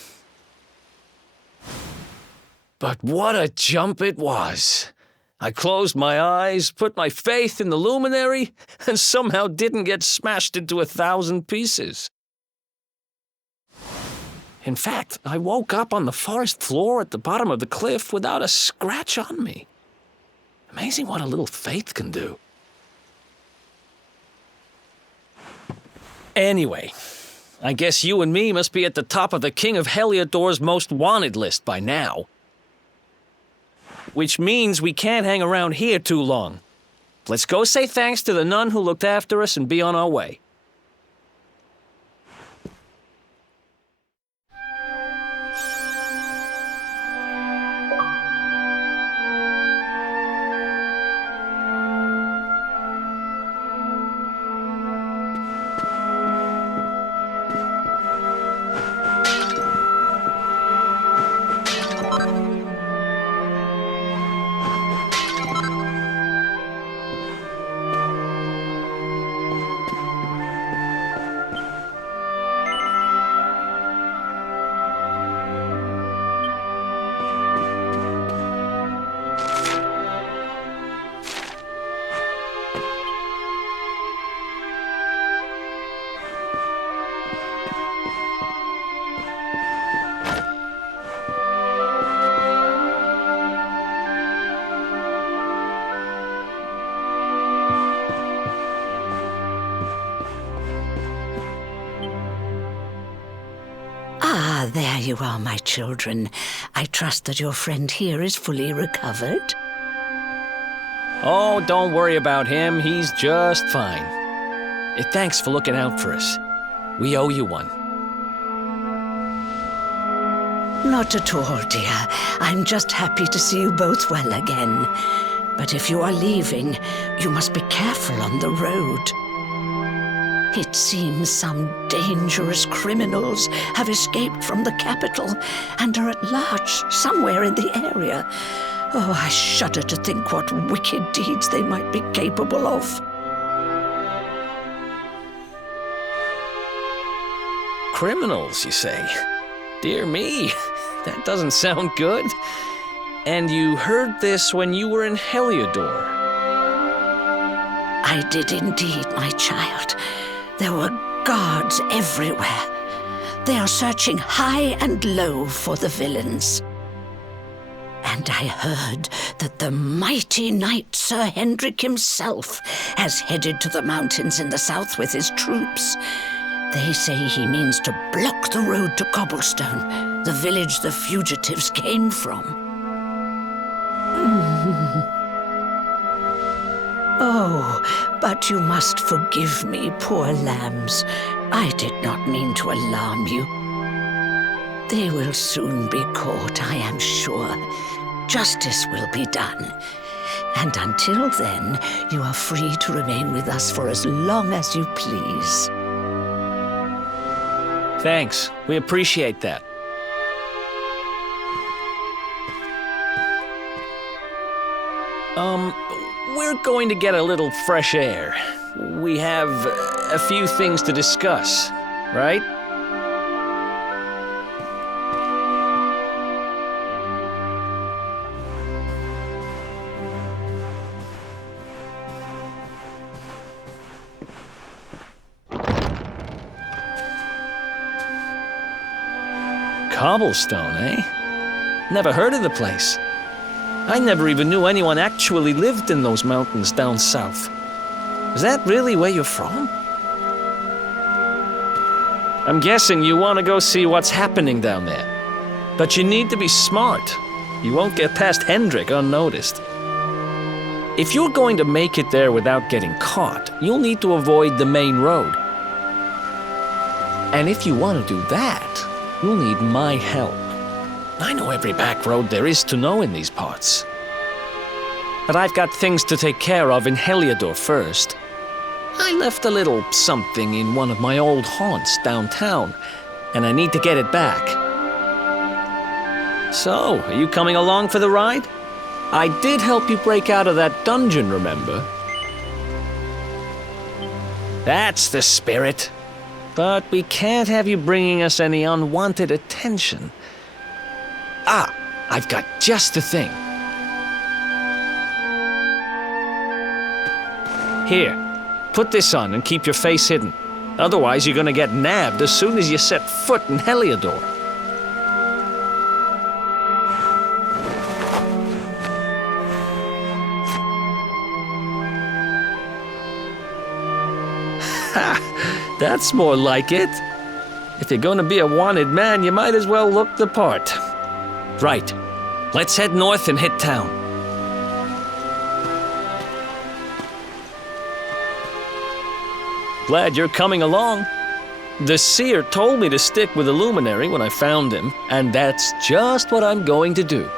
But what a jump it was. I closed my eyes, put my faith in the luminary, and somehow didn't get smashed into 1,000 pieces. In fact, I woke up on the forest floor at the bottom of the cliff without a scratch on me. Amazing what a little faith can do. Anyway, I guess you and me must be at the top of the King of Heliodor's most wanted list by now. Which means we can't hang around here too long. Let's go say thanks to the nun who looked after us and be on our way. Ah, there you are, my children. I trust that your friend here is fully recovered. Oh, don't worry about him. He's just fine. Thanks for looking out for us. We owe you one. Not at all, dear. I'm just happy to see you both well again. But if you are leaving, you must be careful on the road. It seems some dangerous criminals have escaped from the capital and are at large somewhere in the area. Oh, I shudder to think what wicked deeds they might be capable of. Criminals, you say? Dear me, that doesn't sound good. And you heard this when you were in Heliodor? I did indeed, my child. There were guards everywhere. They are searching high and low for the villains. And I heard that the mighty knight Sir Hendrik himself has headed to the mountains in the south with his troops. They say he means to block the road to Cobblestone, the village the fugitives came from. Oh, but you must forgive me, poor lambs. I did not mean to alarm you. They will soon be caught, I am sure. Justice will be done. And until then, you are free to remain with us for as long as you please. Thanks. We appreciate that. We're going to get a little fresh air. We have a few things to discuss, right? Cobblestone, eh? Never heard of the place. I never even knew anyone actually lived in those mountains down south. Is that really where you're from? I'm guessing you want to go see what's happening down there. But you need to be smart. You won't get past Hendrik unnoticed. If you're going to make it there without getting caught, you'll need to avoid the main road. And if you want to do that, you'll need my help. I know every back road there is to know in these parts. But I've got things to take care of in Heliodor first. I left a little something in one of my old haunts downtown, and I need to get it back. So, are you coming along for the ride? I did help you break out of that dungeon, remember? That's the spirit. But we can't have you bringing us any unwanted attention. Ah, I've got just the thing. Here, put this on and keep your face hidden. Otherwise, you're gonna get nabbed as soon as you set foot in Heliodor. Ha! That's more like it. If you're gonna be a wanted man, you might as well look the part. Right. Let's head north and hit town. Glad you're coming along. The seer told me to stick with the luminary when I found him, and that's just what I'm going to do.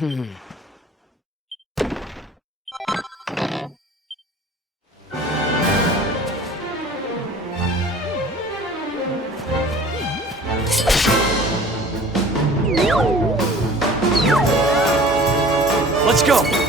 Let's go!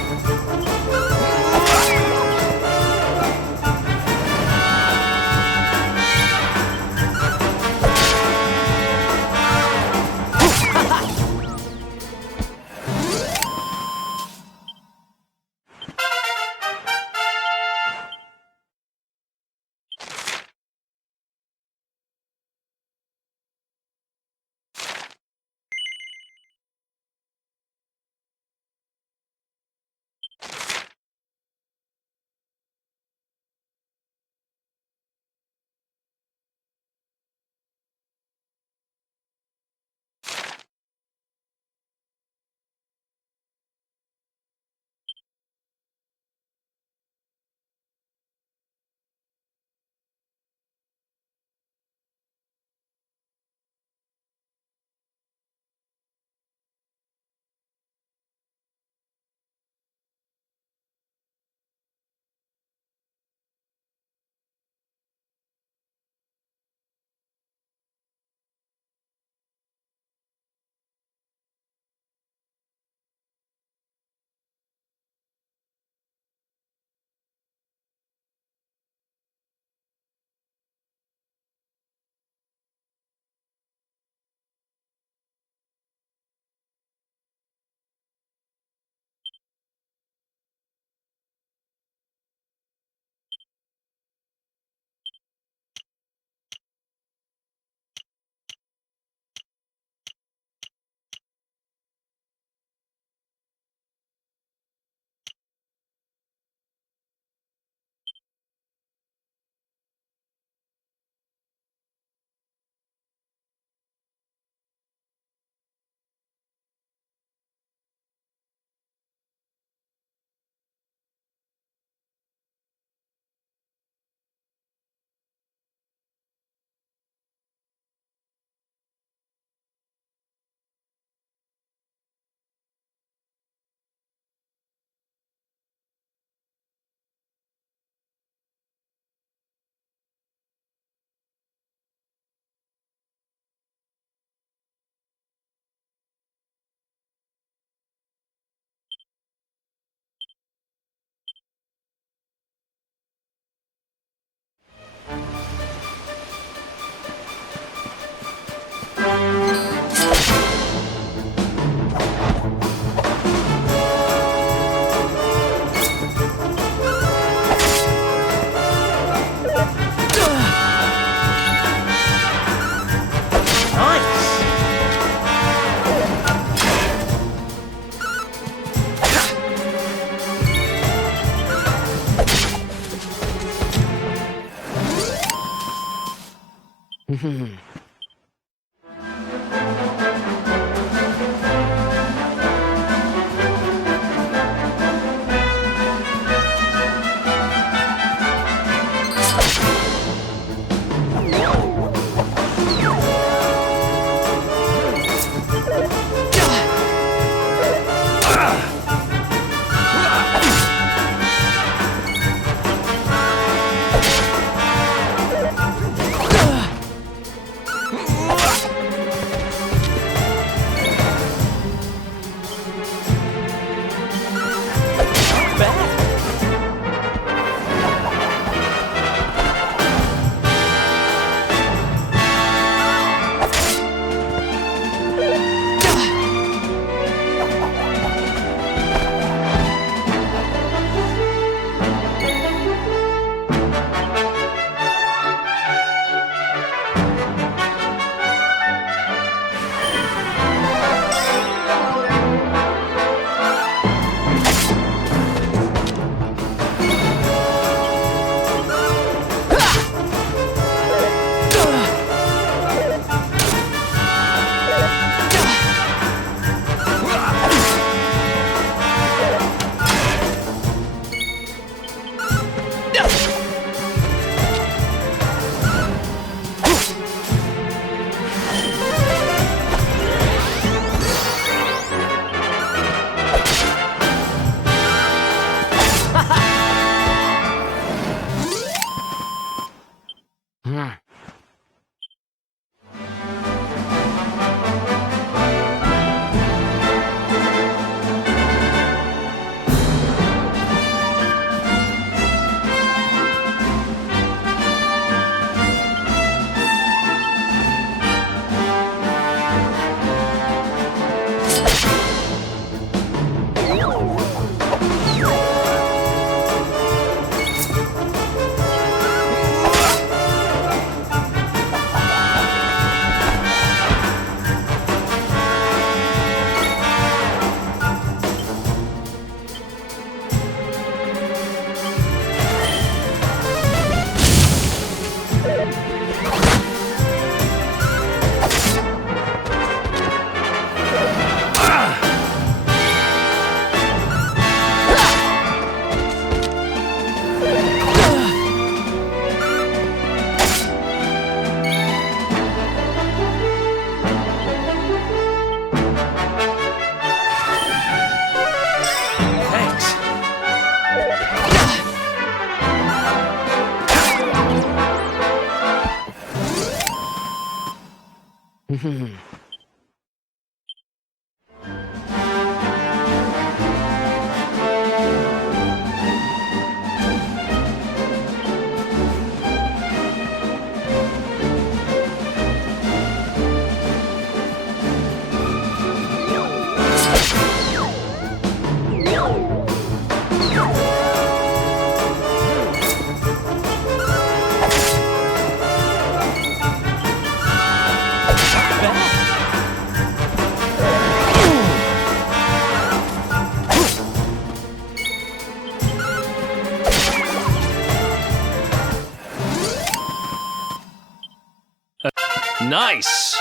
Nice!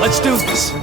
Let's do this.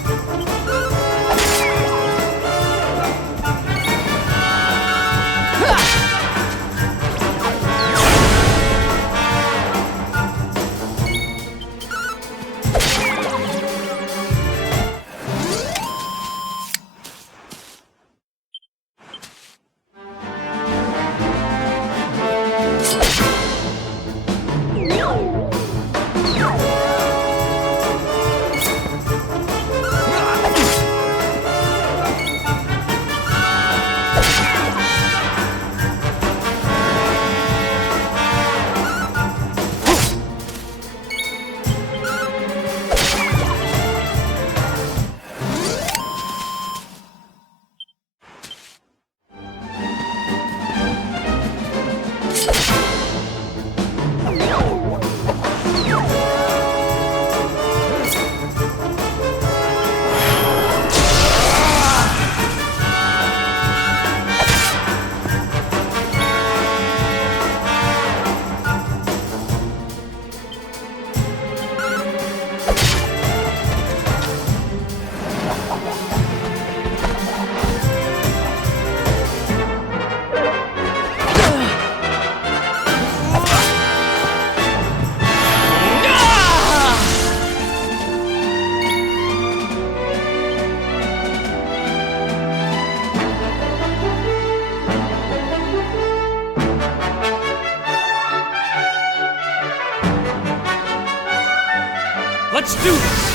Let's do this!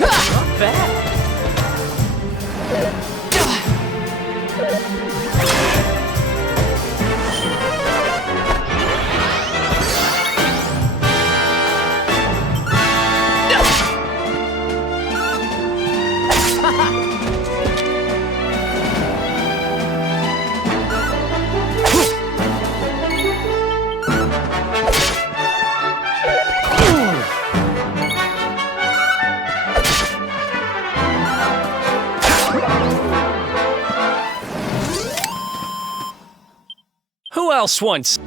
Not bad. else once.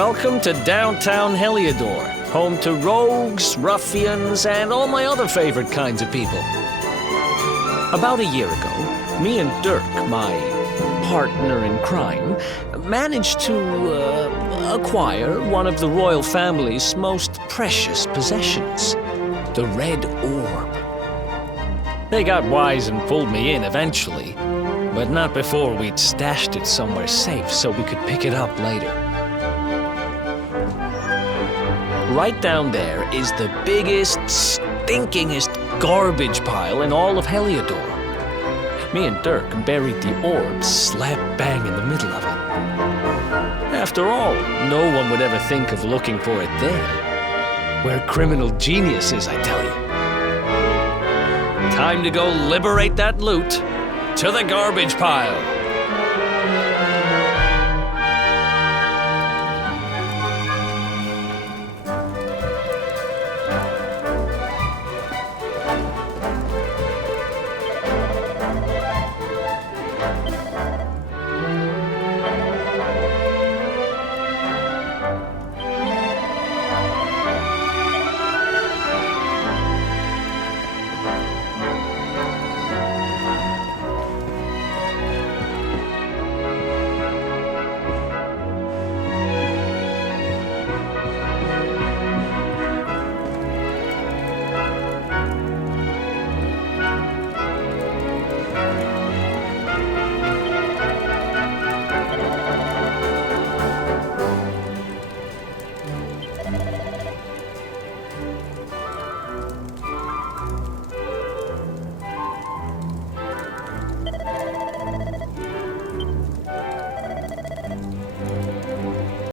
Welcome to downtown Heliodor, home to rogues, ruffians, and all my other favorite kinds of people. About a year ago, me and Dirk, my partner in crime, managed to acquire one of the royal family's most precious possessions, the Red Orb. They got wise and pulled me in eventually, but not before we'd stashed it somewhere safe so we could pick it up later. Right down there is the biggest, stinkingest garbage pile in all of Heliodor. Me and Dirk buried the orb slap bang in the middle of it. After all, no one would ever think of looking for it there. We're criminal geniuses, I tell you. Time to go liberate that loot to the garbage pile.